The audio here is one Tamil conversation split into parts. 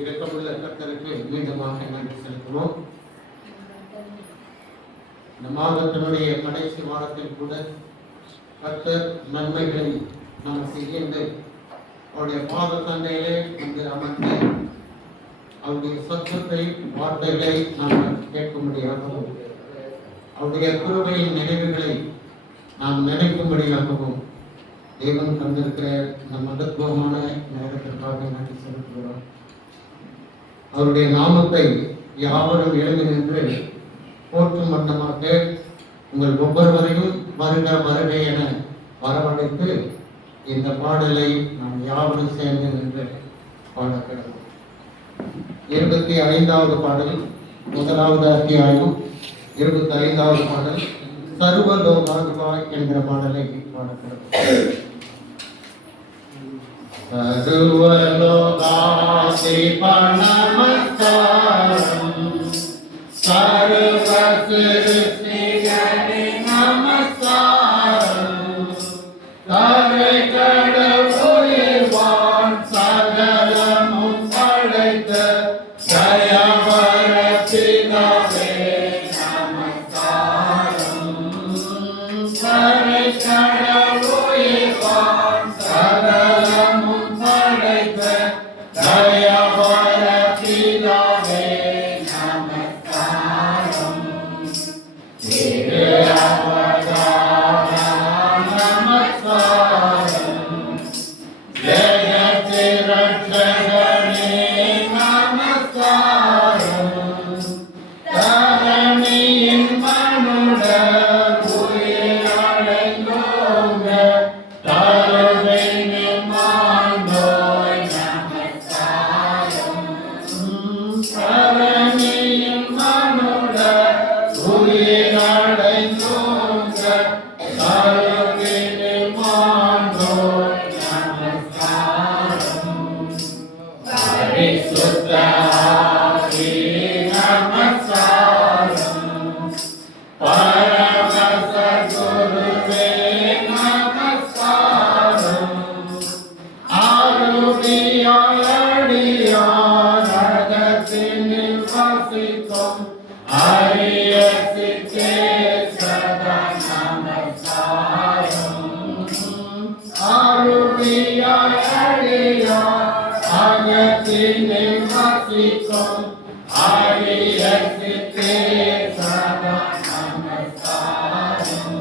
இரக்கமுள்ள கர்த்தருக்கு மீண்டுமாக நன்றி செலுத்துவோம். இந்த மாதத்தினுடைய கடைசி வாரத்தில் கூட கர்த்தர் நன்மைகளை நாம் செய்கின்ற அவருடைய பாத சண்டையிலே வந்து அமர்ந்து அவருடைய சத்தத்தை வார்த்தைகளை நாம் கேட்கும்படியாகவும் அவருடைய கிருபையின் நினைவுகளை நாம் நினைக்கும்படியாகவும் தேவன் தந்திருக்கிற இந்த மகத்துவமான நேரத்திற்காக நன்றி செலுத்துகிறோம். அவருடைய நாமத்தை யாவரும் எழுந்து நின்று போற்றும் வண்ணமாக உங்கள் ஒவ்வொருவரையும் வருக வருக என வரவழைத்து இந்த பாடலை நாம் யாவரும் சேர்ந்து நின்று பாடக்கிடவோம். 25வது பாடல், முதலாவது அத்தியாயம், 25வது பாடல் சர்வலோகாதிபா என்கிற பாடலை பாடக்கிடவோம். सर्वलोकाधिपा नमस्कारं सर्वसृष्टिगणे नमस्कारं கடவுளிவான் சகலமும் படைத்த தயவர பிதாவே நமஸ்காரம். கடவுளிவான் சகலமும் படைத்த தயவர பிதாவே நமஸ்காரம். திரு அவதாரம் நமஸ்காரம். ஜெயதி ரட்சகனே நமஸ்காரம். தரணியின் மனுடர் உயிரடைந்தோங்க தருவை நிமாண்டோய் நமஸ்காரம். தரணியின் மனுடர் உயிரடைந்தோங்க தருவை நிமாண்டோய் நமஸ்காரம். பரிசுத்த ஆவி நமஸ்காரம். பரம சத்குருவே நமஸ்காரம். ஆருதியாய் அடியார் அகத்தினில் வசிக்கும் அரிய சித்தே சதா நமஸ்காரம். ஆருதியாய் அடியார் அகத்தினில் வசிக்கும் அரிய சித்தே சதா நமஸ்காரம்.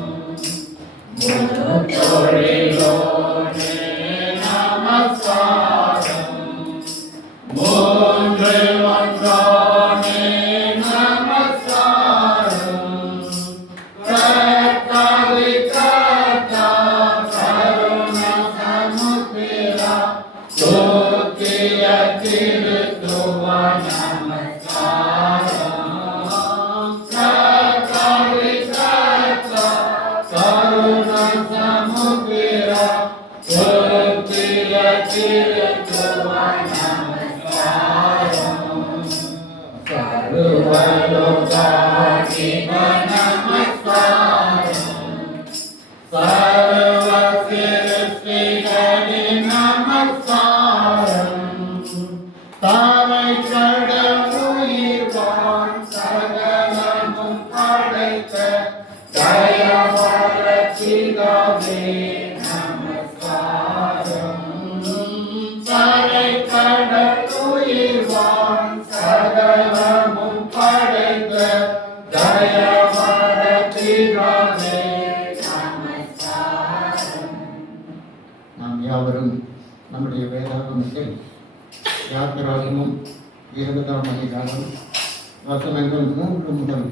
முழுத்தொழிலோனே நமஸ்காரம். மூன்று ஒன்றானே நமஸ்காரம். கர்த்தாவே கர்த்தா கருண சமுத்திரா சோத்திய திருத்துவ நமஸ்காரம். सर्वलोकाधिप नमस्कारम् सर्वसिருஷ்டிகளே நமஸ்காரம் தாரை கடவுயிர்வான் சகலமும் படைத்த தயவான பிதாவே நமஸ்காரம் தாரை கடவுயிர்வான் சகலமும் படைத்த தயவான பிதாவே நாம் யாவரும் நம்முடைய வேதாகமத்தில் யாத்திராகமும் 20ஆம் அதிகாரம் வசனங்கள் 3 முதல்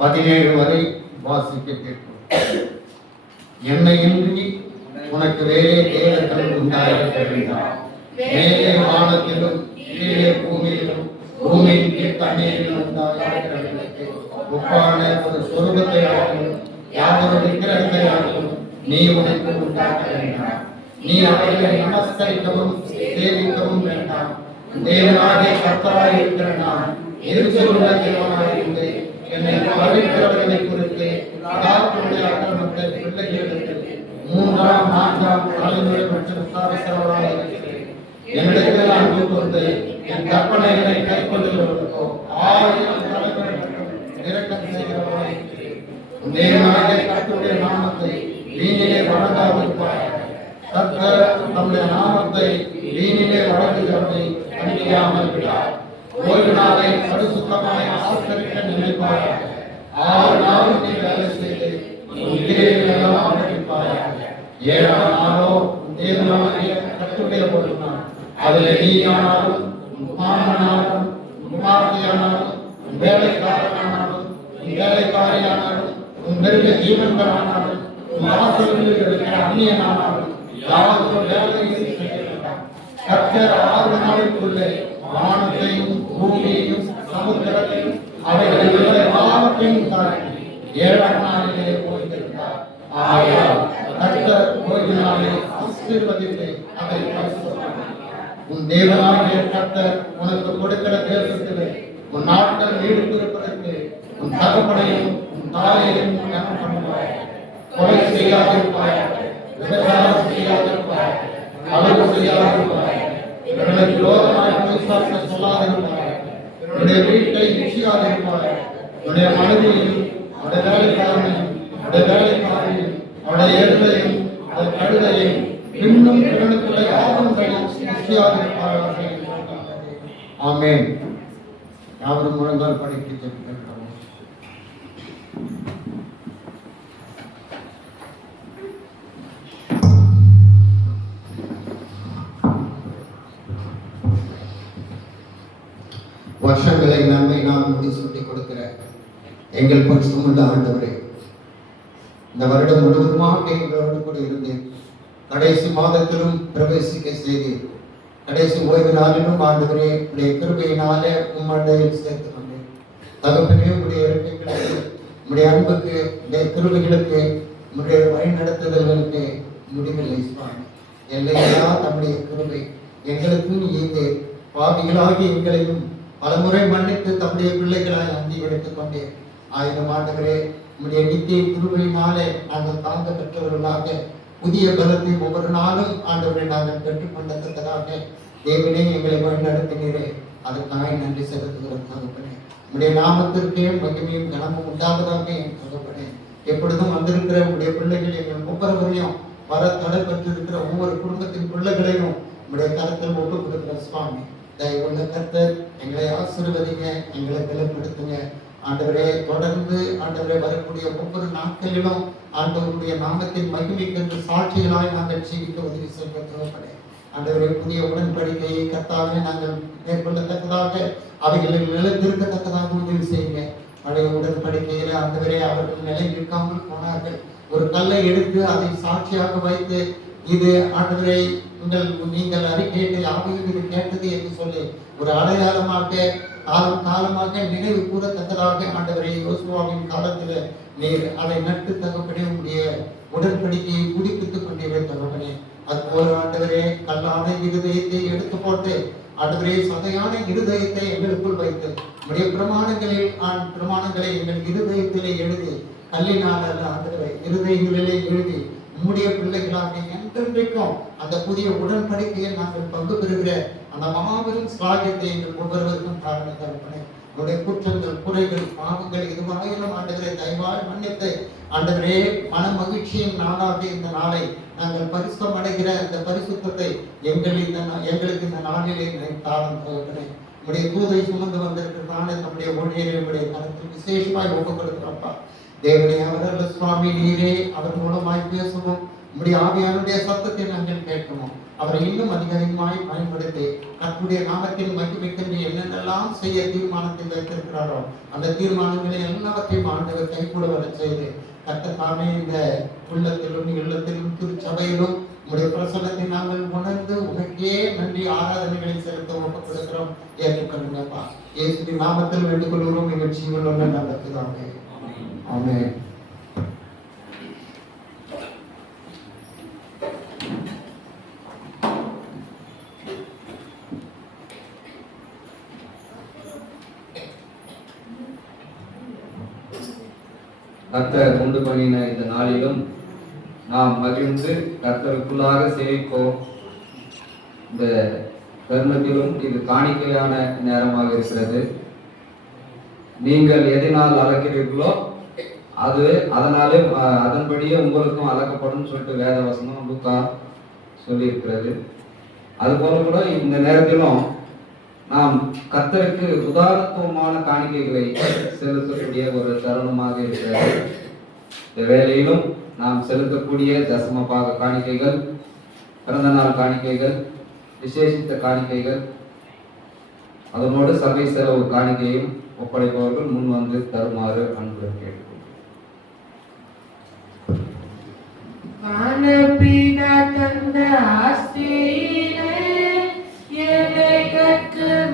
17 வரை வாசிக்க கேட்போம். என்னையின்றி உனக்கு வேறே தேவர்கள் உண்டாயிருக்க வேண்டாம். மேலே வானத்திலும் கீழே பூமியிலும் பூமியின் கீழ் தண்ணீரிலும் உண்டாயிருக்கிறவர்களுக்கு ஒப்பான ஒரு சொரூபத்தை ஆகும் யாவொரு விக்கிரகத்தை ஆகும் நீ உனக்கு உண்டாக்க வேண்டாம். நீ அவர்களை நமஸ்கரிக்கவும் சேவிக்கவும் வேண்டாம். தேவனாகிய கர்த்தராய் இருக்கிற நான் எரிச்சலுள்ள தேவனாயிருந்து என்னை பகைக்கிறவர்களை குறித்து தாக்குடைய அக்கிரமத்தை பிள்ளைகளுக்கு 3ஆம் 4ஆம் தலைமுறை மற்றும் விசாரிக்கிறவராக இருக்கிறேன். என்னிடத்தில் அன்பு கொண்டு என் கற்பனைகளை கைக்கொள்ளுகிறவர்களுக்கோ 1000 தலைமுறை மற்றும் இரக்கம் செய்கிறவராக இருக்கிறேன். தேவனாகிய கர்த்தருடைய நாமத்தை வீணிலே வழங்காதிருப்பாய். கர்த்தர் நம்முடைய நாமத்தை வீணிலே வழங்குகிறதை கண்டியாமல் விடார். ஓய்வு நாளை பரிசுத்தமாய் ஆசரிக்க நினைப்பாயாக. 6 நாள் நீ வேலை செய்து கிரியைகளெல்லாம் ஆரம்பிப்பாயாக. 7ஆம் நாளோ தேவனாகிய கர்த்தருடைய ஒரு நாள். அதில் நீயானாலும் குமாரனானாலும் குமாரத்தியானாலும் வேலைக்காரனானாலும் வேலைக்காரியானாலும் மிருக ஜீவன்களானாலும் வாசல்களில் இருக்கிற அந்நியனானாலும் யாவரும் வேலையை செய்ய வேண்டாம். கர்த்தர் 6 நாளுக்குள்ளே வானத்தையும் பூமியையும் சமுத்திரத்தையும் அவைகளில் உள்ள எல்லாவற்றையும் தாக்கி 7ஆம் நாளிலே ஓய்ந்திருந்தார். ஆகையால் கர்த்தர் ஓய்வு நாளை ஆசீர்வதித்து அதை பரிசுத்தமாக்கினார். உன் தேவனாகிய கர்த்தர் உனக்கு கொடுக்கிற தேசத்திலே உன் நாட்கள் நீடித்திருப்பதற்கு உன் தகப்பனையும் உன் தாயையும் கனம் பண்ணுவாய். கொலை செய்யாதிருப்பாய், விபச்சாரம் செய்யாதிருப்பாய், களவு செய்யாதிருப்பாய், இவர்களுக்கு விரோதமாய் பொய் சாட்சி சொல்லாதிருப்பாய், உன்னுடைய வீட்டை இச்சியாதிருப்பாய், உன்னுடைய மனைவியையும் உடைய வேலைக்காரனையும் உடைய வேலைக்காரையும் அவருடைய எருதையும் அவருடைய கழுதையும் இன்னும் பிறனுக்குள்ள யாவங்களையும் இச்சியாதிருப்பாயாக. ஆமென். யாவரும் முழங்கால் படித்து ஜெபிக்கிறோம். வருஷங்களை நன்மை நான் முடி சுட்டி கொடுக்கிற எங்கள் பரிசுத்தமுள்ள ஆண்டவரே, இந்த வருடம் முழுவதுமாக எங்களோடு கூட இருந்து கடைசி மாதத்திலும் பிரவேசிக்க செய்தீர். கடைசி ஓய்வு நாளிலும் ஆண்டவரே உடைய கிருபையினாலே உம்மண்டையில் சேர்த்து கொண்டேன். தகப்பனே உடைய இறக்கைகளுக்கு உடைய அன்புக்கு உடைய கிருபைகளுக்கு உடைய வழி நடத்துதல்களுக்கு முடிவில்லை சுவாமி. எல்லையா நம்முடைய கிருபை எங்களுக்கும் ஈந்தே பாவிகளாகி எங்களையும் பலமுறை மன்னித்து தம்முடைய பிள்ளைகளாய் அங்கீகரித்துக் கொண்டேன். 1000 ஆண்டுகளே உடைய நித்திய கிருபையினாலே நாங்கள் தாங்க பெற்றவர்களாக புதிய பலத்தை ஒவ்வொரு நாளும் ஆண்டவரை நாங்கள் பெற்றுக்கொண்டதற்காக தேவனே எங்களை வழிநடத்தினீரே. அதற்காக நன்றி செலுத்துகிறோம் தகப்பனே. உடைய நாமத்திற்கே மகிமையும் கனமும் உண்டாவதாக என் தகப்பனே. எப்பொழுதும் வந்திருக்கிற உடைய பிள்ளைகள் எங்கள் ஒவ்வொருவரையும் வர தடை பெற்றிருக்கிற ஒவ்வொரு குடும்பத்தின் பிள்ளைகளையும் உடைய கருத்தில் ஒப்பு கொடுக்கிற சுவாமி. தயவுள்ள கர்த்தர் எங்களை ஆசீர்வதிங்க, எங்களை பலப்படுத்துங்க ஆண்டவரே. தொடர்ந்து ஆண்டவரே வரக்கூடிய ஒவ்வொரு நாட்களிலும் ஆண்டவருடைய நாமத்தின் மகிமைக்கு சாட்சிகளாய் நாங்கள் ஜீவிக்க உதவி செய்வதே. ஆண்டவரே புதிய உடன்படிக்கையை கர்த்தாவே நாங்கள் மேற்கொள்ளத்தக்கதாக அவைகளில் நிலைத்திருக்கத்தக்கதாக உதவி செய்யுங்க. பழைய உடன்படிக்கையில ஆண்டவரே அவர்கள் நிலை நிற்காமல் போனார்கள். ஒரு கல்லை எடுத்து அதை சாட்சியாக வைத்து இது ஆண்டவரை நீங்கள் அறிக்கையிட்டு யாவையும் இது கேட்டது என்று சொல்லி ஒரு அடையாளமாக காலமாக நினைவு கூறத்தக்கதாக ஆண்டவரை யோசுவாவின் காலத்தில் நீர் அதை நட்டு தகப்பனே உடைய உடன்படிக்கையை குடிப்பித்துக் கொண்டீரே தகப்பனே. அதுபோல ஆண்டவரே கல்லான இருதயத்தை எடுத்து போட்டு ஆண்டவரே சதையான இருதயத்தை எங்களுக்குள் வைத்து உடைய பிரமாணங்களை எங்கள் இருதயத்திலே எழுதி, கல்லினால் அல்ல ஆண்டவரே, இருதயங்களிலே எழுதி உம்முடைய பிள்ளைகளாக என்றென்றைக்கும் அந்த புதிய உடன்படிக்கையை நாங்கள் பங்கு பெறுகிற அந்த மாபெரும் ஸ்லாகியத்தை எங்கள் ஒவ்வொருவருக்கும் காரணம் தரப்பனே. உடைய குற்றங்கள், குறைகள், பாவங்கள் இதுவாயிலும் ஆண்டவரே தயவாய் மன்னித்து ஆண்டவரே மன மகிழ்ச்சியின் நாளாக இந்த நாளை நாங்கள் பரிசுத்தம் அடைகிற அந்த பரிசுத்தத்தை எங்களுக்கு இந்த நாளிலே காலம் தகப்பனே. உடைய தூதை சுமந்து வந்திருக்கிறதான நம்முடைய ஊழியர்களுடைய கருத்து விசேஷமாய் ஒப்புக் கொடுக்கிறப்பா. தேவனே, அவர்கள் சுவாமி நீரே அவர் மூலமாய் பேசவும், நம்முடைய ஆவியானுடைய சத்தத்தை நாங்கள் கேட்கணும். அவரை இன்னும் அதிகமாய் பயன்படுத்தி கர்த்தருடைய நாமத்தின் மகிமைக்கென்று என்னென்னலாம் செய்ய தீர்மானத்தில் வைத்திருக்கிறாரோ அந்த தீர்மானங்களை எல்லாவற்றையும் ஆண்டவர் கைகூட வர செய்து கர்த்தர் தாமே இந்த உள்ளத்திலும் இல்லத்திலும் திருச்சபையிலும் உடைய பிரசன்னத்தை நாங்கள் உணர்ந்து உனக்கே நன்றி ஆராதனைகளை செலுத்த ஒப்புக் கொடுக்கிறோம். ஏற்றுக்கொள்ளுங்கப்பா. இயேசுவின் நாமத்தில் வேண்டிக் கொள்கிறோம். எங்கள் ஜீவனுள்ள நல்லதுதானே. ஆமென். கர்த்தர் உண்டு பண்ணின இந்த நாளிலும் நாம் மகிழ்ந்து கர்த்தருக்குள்ளாக சேவிப்போம். இந்த தருணத்திலும் இது காணிக்கையான நேரமாக இருக்கிறது. நீங்கள் எதனால் அளக்கிறீர்களோ அதனாலே அதன்படியே உங்களுக்கும் அளக்கப்படும் சொல்லிட்டு வேதவசனம் லூக்கா சொல்லி இருக்கிறது. அதுபோல கூட இந்த நேரத்திலும் நாம் கர்த்தருக்கு உதாரணத்துவமான காணிக்கைகளை செலுத்தக்கூடிய ஒரு தருணமாக இருக்கிறது. இந்த வேளையிலும் நாம் செலுத்தக்கூடிய தசமபாக காணிக்கைகள், பிறந்த நாள் காணிக்கைகள், விசேஷித்த காணிக்கைகள், அதனோடு சபை செலவு காணிக்கையும் ஒப்படைப்பவர்கள் முன் வந்து தருமாறு அன்புடன் கேட்டுக்கொள்கிறோம்.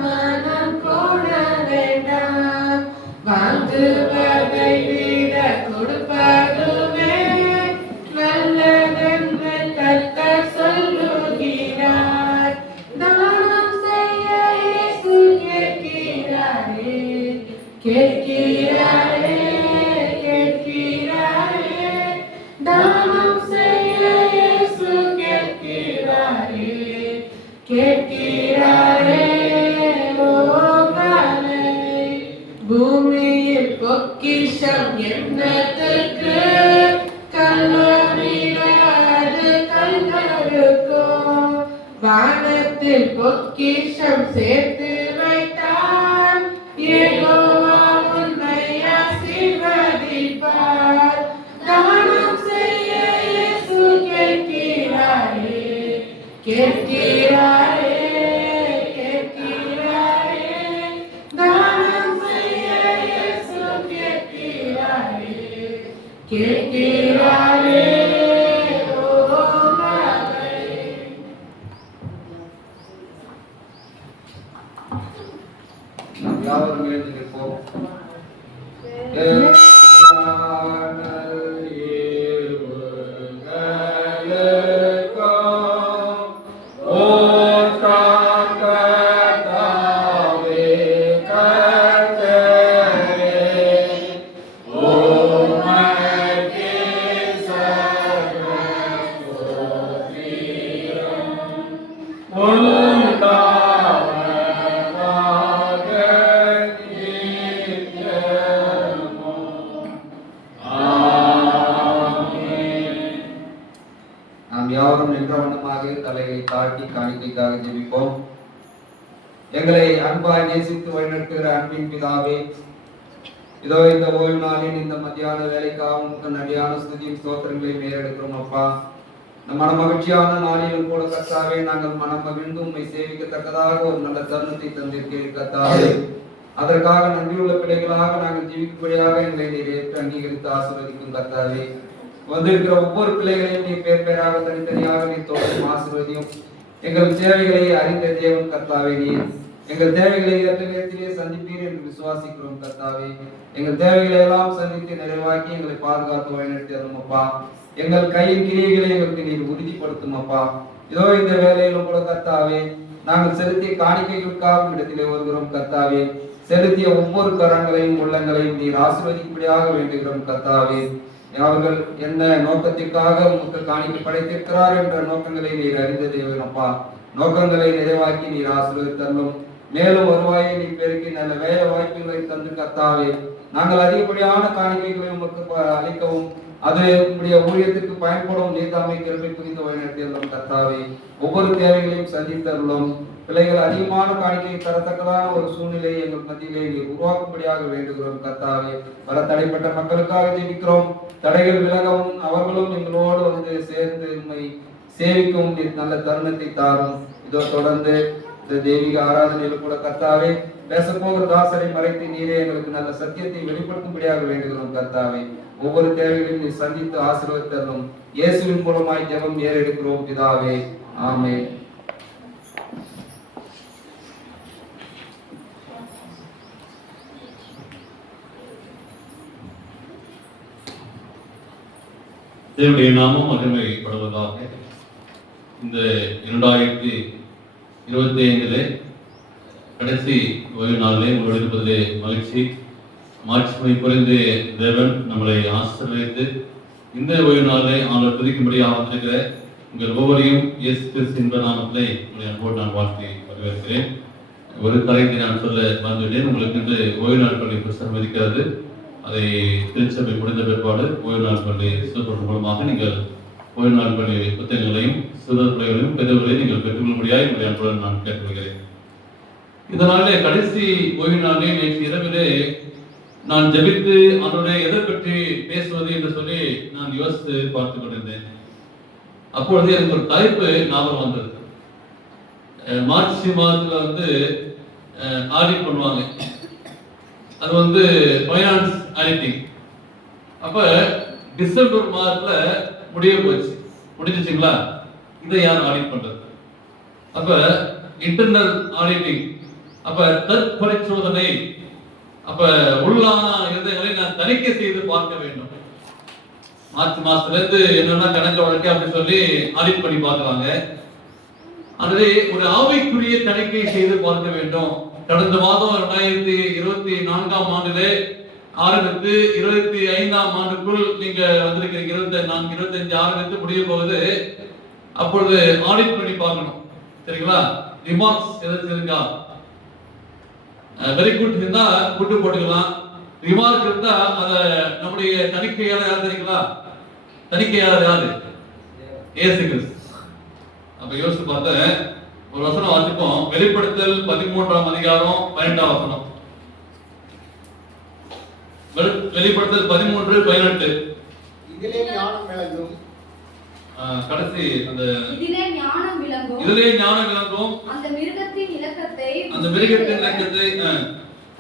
மனம் போட வேண்டாம், வாங்குவதை விட கொடுப்பதுமே நல்லதென்று கர்த்தர் சொல்லுகிறார். தானம் செய்ய இயேசு கேட்கிறாரே, கேட்கிறாரே, கேட்கிறாரே. தானம் செய்ய இயேசு கேட்கிறாரே, கேட்கிறாரே. பூமியில் பொக்கிஷம் என்னத்துக்கு, கல்லறியாது கல்களுக்கோ. வானத்தில் பொக்கிஷம் சேர்த்து வைத்தார், யெகோவா உன்னை ஆசீர்வதிப்பார். தானம் செய்ய இயேசு கேட்கிறாரே, கேட்கிறாரே, கேட்கிறாரே. தானம் செய்ய இயேசு கேட்கிறாரே, கேட்கிறாரே. நாம் யாவரும் எழுந்து நிற்போம். தலையை தாழ்த்தி காணிக்கைக்காக ஜெபிப்போம். எங்களை அன்பாய் நேசித்து வழிநடத்துகிற அன்பின் பிதாவே, இதோ இந்த ஓய்வு நாளின் இந்த மத்தியான வேலைக்காக உங்களுக்கு நடியான ஸ்துதியும் ஸ்தோத்திரங்களை மேலெடுக்கிறோம் அப்பா. இந்த மன மகிழ்ச்சியான நாளிலும் கூட கர்த்தாவே, நாங்கள் மனம் மகிழ்ந்து உண்மை சேவிக்கத்தக்கதாக ஒரு நல்ல தருணத்தை தந்திருக்கிறீர் கர்த்தாவே. அதற்காக நன்றியுள்ள பிள்ளைகளாக நாங்கள் ஜீவிக்கும்படியாக எங்களை நீர் ஏற்று அங்கீகரித்து ஆசீர்வதிக்கும் கர்த்தாவே. வந்திருக்கிற ஒவ்வொரு பிள்ளைகளையும் நீ பேர் பேராக தனித்தனியாக நீ தொடர்ந்து ஆசீர்வதியும். எங்கள் தேவைகளை அறிந்த தேவன் கர்த்தாவே, நீர் எங்கள் தேவைகளை ஏற்றிலே சந்திப்பீர் என்று விசுவாசிக்கிறோம் கர்த்தாவே. எங்கள் தேவைகளை எல்லாம் சந்தித்து நிறைவாக்கி எங்களை பாதுகாத்து வழிநடத்தி அப்பா. எங்கள் கையின் கிரியைகளை எங்களுக்கு நீர் உறுதிப்படுத்தும் அப்பா. இதோ இந்த வேலையிலும் கூட கர்த்தாவே, நாங்கள் செலுத்திய காணிக்கைகளுக்காக இடத்திலே வருகிறோம் கர்த்தாவே. செலுத்திய ஒவ்வொரு கரங்களையும் உள்ளங்களையும் நீர் ஆசீர்வதிக்கும்படியாக வேண்டுகிறோம் கர்த்தாவே. அவர்கள் என்ன நோக்கத்திற்காக உமக்கு காணிக்கை படைத்திருக்கிறார் என்ற நோக்கங்களை நீர் அறிந்த தேவனப்பா. நோக்கங்களை நிறைவாக்கி நீர் ஆசீர்வதித்தருளும். மேலும் வருவாயை நீ பெருக்கி நல்ல வேலை வாய்ப்புகளை தந்து கர்த்தாவே. நாங்கள் அதிகப்படியான காணிக்கைகளை உமக்கு அளிக்கவும் அது உங்களுடைய ஊழியத்துக்கு பயன்படும் நீர்தாமை கிருபை புரிந்து வழிநடத்தியுள்ளோம் கர்த்தாவே. ஒவ்வொரு தேவைகளையும் சந்தித்தருளும். பிள்ளைகள் அதிகமான காணிக்கை தரத்தக்கதான ஒரு சூழ்நிலையை எங்கள் மத்தியிலே நீர் உருவாக்கும்படியாக வேண்டுகிறோம் கர்த்தாவே. பல தடைப்பட்ட மக்களுக்காக ஜெபிக்கிறோம். தடைகள் விலகவும் அவர்களும் எங்களோடு வந்து சேர்ந்து உண்மை சேவிக்கவும் நீர் நல்ல தருணத்தை தாரும். இதோ தொடர்ந்து இந்த தெய்வீக ஆராதனையில் கூட கர்த்தாவே பேசப்போகிற தாசரை மறைத்து நீரே எங்களுக்கு நல்ல சத்தியத்தை வெளிப்படுத்தும்படியாக வேண்டுகிறோம் கர்த்தாவே. ஒவ்வொரு தேவைகளையும் நீ சந்தித்து ஆசீர்வதித்தருளும். இயேசுவின் மூலமாய் ஜெபம் ஏறெடுக்கிறோம் பிதாவே, ஆமென். தேவனுடைய நாமம் மகிமைப்படுவதாக. இந்த 2025 கடைசி ஓய்வு நாளிலே உங்களோடு இருப்பதிலே மகிழ்ச்சி. மாட்சிமை புரிந்து தேவன் நம்மளை ஆசீர்வதித்து இந்த ஓய்வு நாளிலே ஆண்டவர் துதிக்கும்படியாக வந்திருக்கிற உங்கள் ஒவ்வொருவரையும் இயேசு கிறிஸ்து என்ப நாமத்திலே உங்களை அன்போடு நான் வாழ்த்தி வரவேற்கிறேன். ஒரு கரைத்தை நான் சொல்ல வந்துவிட்டேன். உங்களுக்கு இன்று ஓய்வு நாள் பள்ளி பிரசனம் இருக்கிறது. அதை திருச்சபை முடிந்த பிற்பாடு ஓய்வு நாள் பள்ளி சிறுவர் மூலமாக நீங்கள் ஓய்வு நாள் பள்ளி புத்தகங்களையும் சிறுவர் பிள்ளைகளையும் பெரியவர்களையும் நீங்கள் பெற்றுக்கொள்ளும்படியாக உங்களை அன்புடன் நான் கேட்டுக்கொள்கிறேன். இதனாலே கடைசி ஓய்வு நாளே நேற்று இரவிலே நான் ஜெபித்து அதனுடைய எதை பற்றி பேசுவது என்று சொல்லி நான் யோசித்து பார்த்து கொண்டிருந்தேன். அப்பொழுது எனக்கு ஒரு தலைப்பு ஞாபகம் வந்தது. மார்ச் மாதத்துல வந்து ஆடிட் பண்ணுவாங்க. அது வந்து ஃபைனான்ஸ் ஆடிட்டிங். அப்ப டிசம்பர் மாதத்துல முடிஞ்சிச்சுங்களா? இதை யார் ஆடிட் பண்றது? அப்ப இன்டர்னல் ஆடிட்டிங், அப்ப தற்பரிசோதனை, அப்ப உள்ளான இருந்தங்களை நான் தணிக்கை செய்து பார்க்க வேண்டும். மார்ச் மாசத்துல இருந்து என்னன்னா கணக்கு வழக்கு அப்படின்னு சொல்லி ஆடிட் பண்ணி பார்க்கறாங்க. அதுவே ஒரு ஆவிக்குரிய தணிக்கை செய்து பார்க்க வேண்டும். கடந்த மாதம் 2024ஆம் ஆண்டிலே ஆரம்பித்து 25ஆம் ஆண்டுக்குள் நீங்க வந்திருக்கிறீங்க. 24, 25 ஆரம்பித்து முடிய போகுது. அப்பொழுது ஆடிட் பண்ணி பார்க்கணும். சரிங்களா? ரிமார்க்ஸ் ஏதாச்சும் இருக்கா? வெரி குட் இருந்தா குட்டு போட்டுக்கலாம். ரிமார்க் இருந்தா அத நம்முடைய தணிக்கையாளர் யார் தெரியுங்களா? தணிக்கையாளர் யாரு? இயேசு கிறிஸ்து. அப்ப யோசிச்சு பார்த்தேன். ஒரு வசனம் வாசிப்போம். வெளிப்படுத்தல் 13ஆம் அதிகாரம் 12ஆம் வசனம். வெளிப்படுத்தல் 13:18. இதிலே ஞானம் விளங்கும். கடைசி அந்த இதிலே ஞானம் விளங்கும். அந்த மிருகத்தின் இலக்கத்தை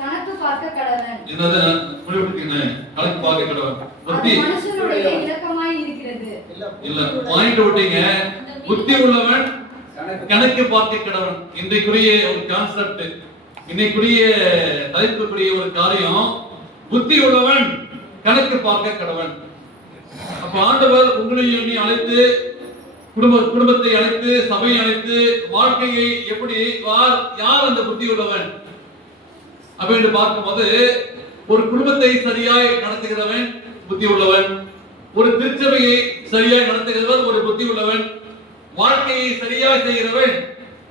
கணக்கு பார்க்க கடவன். என்னது முடிவுட்டீங்க? கணக்கு பார்க்க கடவன். புத்தி மனுஷனுடைய இலக்கமாய் இருக்கிறது. இல்ல பாயிண்ட் விட்டீங்க. புத்தி உள்ளவன் கணக்கு பார்க்க கடவன். இன்றைக்குரிய ஒரு கான்செப்ட், இன்னைக்குரிய தலைப்புக்குரிய ஒரு காரியம், புத்தி உள்ளவன் கணக்கு பார்க்க கடவன். அப்ப ஆண்டவர் உங்களை எண்ணி அழைத்து, குடும்பத்தை அழைத்து, சபையை அழைத்து, வாழ்க்கையை எப்படி யார் அந்த புத்தி உள்ளவன் அப்படின்னு பார்க்கும்போது, ஒரு குடும்பத்தை சரியாய் நடத்துகிறவன் புத்தி உள்ளவன், ஒரு திருச்சபையை சரியாய் நடத்துகிறவன் ஒரு புத்தி உள்ளவன், வாழ்க்கையை சரியாய் செய்கிறவன்.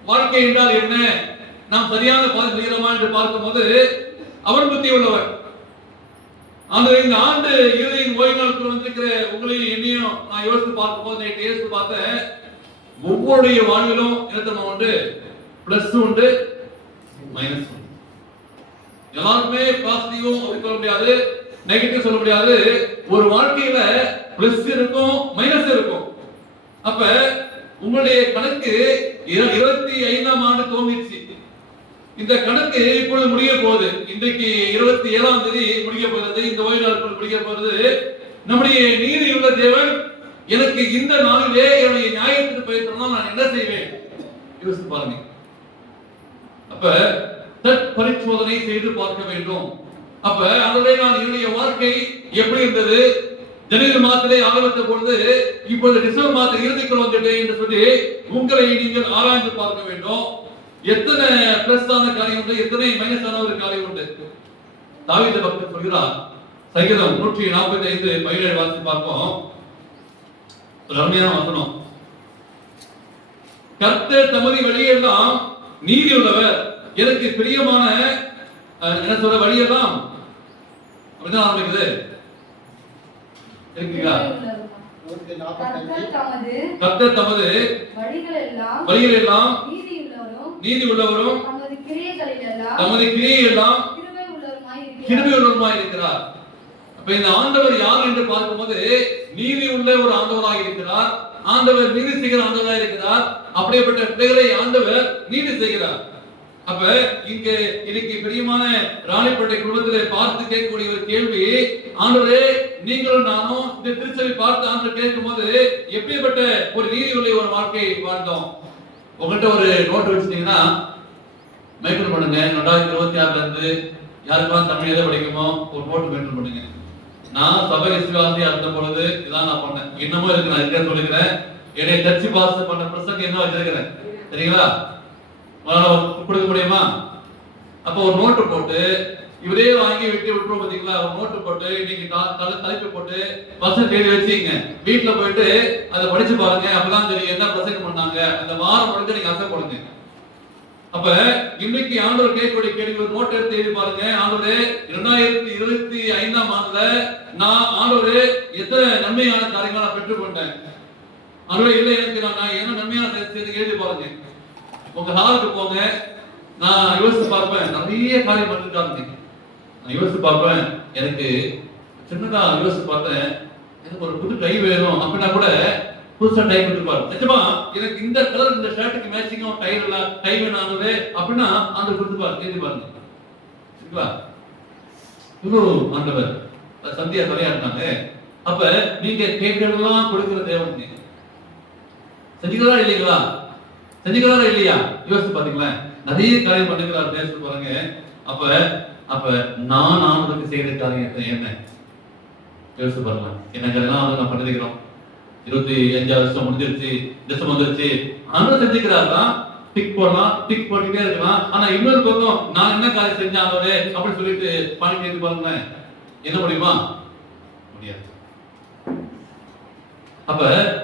வாழ்க்கை என்றால் என்ன, நாம் சரியான பாதை செய்கிறோமா என்று பார்க்கும்போது அவன் புத்தி உள்ளவன். அந்த இந்த ஆண்டு இறுதியின் ஓய்வு நாட்கள் வந்திருக்கிற உங்களையும் என்னையும் நான் யோசித்து பார்க்கும்போது, நேற்று யோசித்து பார்த்தேன். ஒவ்வொருடைய வாழ்விலும் என்ன உண்டு? பிளஸ் உண்டு, மைனஸ் உண்டு. எல்லாருக்குமே பாசிட்டிவும் சொல்ல முடியாது, நெகட்டிவ் சொல்ல முடியாது. ஒரு வாழ்க்கையில பிளஸ் இருக்கும், மைனஸ் இருக்கும். அப்ப உங்களுடைய கணக்கு 25ஆம் ஆண்டு துவங்கிடுச்சு. இந்த கணக்கு இப்பொழுது முடிய போகுது. இன்றைக்கு 27ஆம் தேதி முடிய போகிறது. இந்த ஓய்வு நாட்கள் முடிய போகிறது. நம்முடைய நீதியுள்ள தேவன் எனக்கு இந்த நாளிலே என்னுடைய நியாயத்துக்கு போயிருந்தா நான் என்ன செய்வேன் யோசித்து பாருங்க. அப்ப பரிசோதனை செய்து பார்க்க வேண்டும். அப்ப அதோட நான் என்னுடைய வாழ்க்கை எப்படி இருந்தது? ஜனவரி மாதத்திலே ஆரம்பித்த பொழுது இப்பொழுது டிசம்பர் மாதத்தை இறுதிக்குள் வந்துட்டேன் என்று சொல்லி உங்களை நீங்கள் ஆராய்ந்து பார்க்க வேண்டும். எத்தனை பிளஸ் ஆன காரியம் உண்டு, எத்தனை மைனஸ் ஆன ஒரு காரியம் உண்டு. தாவீது பக்தர் சொல்கிறார், சங்கீதம் 145:17 வாசித்து பார்ப்போம். ஒரு அருமையான வசனம். கர்த்தர் தமது வழியெல்லாம் நீதி உள்ளவர், எனக்கு பிரியமான என்ன சொல்ற வழியெல்லாம் அப்படிதான் ஆரம்பிக்குது. இருக்கீங்களா? கர்த்தர் தமது வழிகளெல்லாம் நீதி உள்ளவரும் தமது கிரியையெல்லாம் கிருபை உள்ளவருமாய் இருக்கிறார். அப்ப இந்த ஆண்டவர் யார் என்று பார்க்கும்போது நீதி உள்ள ஒரு ஆண்டவராக இருக்கிறார். ஆண்டவர் நீதி செய்கிற ஆண்டவராக இருக்கிறார். அப்படிப்பட்ட பிள்ளைகளை ஆண்டவர் நீதி செய்கிறார். அப்ப இங்க இன்னைக்கு பிரியமான ராணிப்பேட்டை குடும்பத்திலே பார்த்து கேட்கக்கூடிய ஒரு கேள்வி, ஆண்டவரே நீங்களும் நானும் இந்த திருச்சபை பார்த்து ஆண்டவர் கேட்கும் போது எப்படிப்பட்ட ஒரு நீதி உள்ள ஒரு வாழ்க்கையை வாழ்ந்தோம்? உங்கள்கிட்ட ஒரு நோட்டு வச்சுட்டீங்கன்னா மெயின்டைன் பண்ணுங்க. 2026 இருந்து யாருக்கெல்லாம் தமிழ் எழுத படிக்குமோ ஒரு நோட்டு மெயின்டைன் பண்ணுங்க. நான் சபை விசுவாசியா இருந்த பொழுது இதான் நான் பண்ணேன். இன்னமும் இருக்கு, நான் இருக்கேன் சொல்லிக்கிறேன். என்னை டச்சு பாஸ் பண்ண பிரசங்க என்ன வச்சிருக்கிறேன் சரிங்களா? கொடுக்க முடியுமா? அப்ப ஒரு நோட்டு போட்டு இவரே வாங்கி விட்டுருவோம் பாத்தீங்களா? ஒரு நோட்டு போட்டு இன்னைக்கு தலைப்பு போட்டு பசங்க எழுதி வச்சுங்க. வீட்டுல போயிட்டு அதை படிச்சு பாருங்க. அப்பதான் தெரியும் என்ன பிரசங்கம் பண்ணாங்க. அந்த வாரம் முடிஞ்சு நீங்க அசைப்படுங்க. அப்ப இன்னைக்கு ஆண்டவர் கேட்கக்கூடிய கேள்வி, ஒரு நோட் எடுத்து எழுதி பாருங்க. ஆண்டவரே 2025ஆம் ஆண்டுல நான் ஆண்டவரே எத்தனை நன்மையான காரியங்களை நான் பெற்றுக்கொண்டேன். ஆண்டவரே இல்லை எனக்கு நான் என்ன நன்மையான செய்தி எழுதி பாருங்க. உங்க ஹாலுக்கு போங்க. நான் யோசிச்சு பார்ப்பேன், நிறைய காரியம் பண்ணிருக்காங்க. நான் யோசிச்சு பார்ப்பேன், எனக்கு சின்னதா யோசிச்சு பார்த்தேன், எனக்கு ஒரு புது டை வேணும் அப்படின்னா கூட புதுசா டை கொடுத்துருப்பாரு. நிஜமா எனக்கு இந்த கலர் இந்த ஷர்ட்டுக்கு மேட்சிங்கும் டை இல்ல டை வேணானது அப்படின்னா அந்த கொடுத்துப்பாரு. எழுதி பாருங்க சரிங்களா? இவ்வளவு ஆண்டவர் சந்தியா தலையா இருந்தாங்க. அப்ப நீங்க கேட்கறதெல்லாம் கொடுக்கிற தேவன் செஞ்சுக்கிறதா இல்லைங்களா? செஞ்சுக்கிறாரா இல்லையா? யோசிச்சு பாத்தீங்களா? நிறைய காரியம் பண்ணுகிறார் பேச பாருங்க. அப்ப அப்ப நான் ஆண்டவருக்கு செய்யற காரியத்தை என்ன யோசிச்சு பாருங்க. எனக்கு எல்லாம் நான் பண்ணிருக்கிறோம். 25 வருஷம் முடிஞ்சிருச்சு, டிசம்பர் வந்துருச்சு. ஆண்டவர் செஞ்சுக்கிறாரா? டிக் போடலாம், டிக் போட்டுட்டே இருக்கலாம். ஆனா இன்னொரு பக்கம் நான் என்ன காரியம் செஞ்சேன் ஆண்டவரே அப்படின்னு சொல்லிட்டு பண்ணிட்டு பாருங்க, என்ன முடியுமா? முடியாது. அப்ப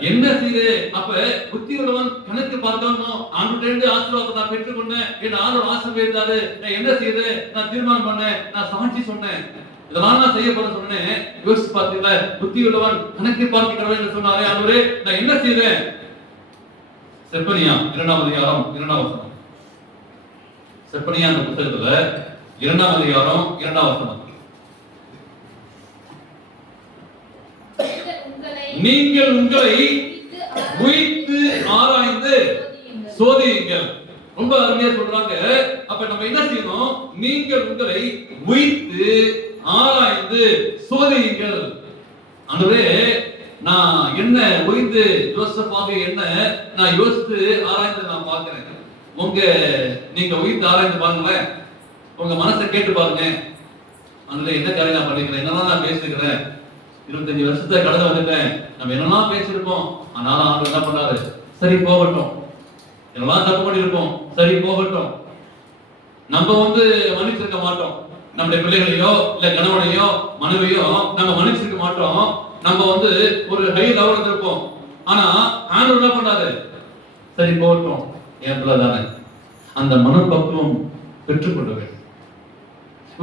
என்ன செய்து? அப்ப புத்தி உள்ளவன் கணக்கு பார்க்கணும். ஆண்டவரிடமிருந்து ஆசீர்வாதத்தை நான் பெற்றுக்கொண்டேன். என் ஆண்டவர் ஆசீர்வதித்தாரு. நான் என்ன செய்து? நான் தீர்மானம் பண்ணேன், நான் சாட்சி சொன்னேன், இதெல்லாம் நான் செய்ய போறேன் சொன்னேன். யோசிச்சு பார்த்தீங்களா? புத்தி உள்ளவன் கணக்கு பார்க்கிறவன் என்று சொன்னாரே ஆண்டவரே நான் என்ன செய்தேன்? செப்பனியா 2ஆம் அதிகாரம் 2ஆம் வசனம். செப்பனியா அந்த புத்தகத்துல 2ஆம் அதிகாரம் 2ஆம் வசனம். நீங்கள் உங்களை உய்த்து ஆராய்ந்து சோதியுங்கள். ரொம்ப அருமையா சொல்றாங்க. அப்ப நம்ம என்ன செய்யணும்? நீங்கள் உங்களை உய்த்து ஆராய்ந்து சோதியுங்கள். ஆண்டவரே நான் என்ன உய்ந்து யோசப்பாக என்ன நான் யோசித்து ஆராய்ந்து நான் பார்க்கிறேன். நீங்க உய்த்து ஆராய்ந்து பாருங்களேன். உங்க மனசை கேட்டு பாருங்க. ஆண்டவரே என்ன காரியம் நான் பண்ணிக்கிறேன், என்னெல்லாம் நான் பேசிக்கிறேன். 25 வருஷத்தை கடந்து வந்துட்டேன். நம்ம என்னெல்லாம் பேசிருப்போம். ஆனாலும் ஆண்டவர் என்ன பண்ணாரு? சரி போகட்டும், என்னெல்லாம் தப்பு பண்ணிருப்போம், சரி போகட்டும். நம்ம மன்னிச்சிருக்க மாட்டோம். நம்முடைய பிள்ளைகளையோ இல்ல கணவனையோ மனைவியோ நம்ம மன்னிச்சிருக்க மாட்டோம். நம்ம ஒரு ஹை லெவல் இருப்போம். ஆனா ஆண்டவர் என்ன பண்ணாரு? சரி போகட்டும், என் பிள்ளை தானே. அந்த மனப்பக்குவம் பெற்றுக்கொள்ள வேண்டும்.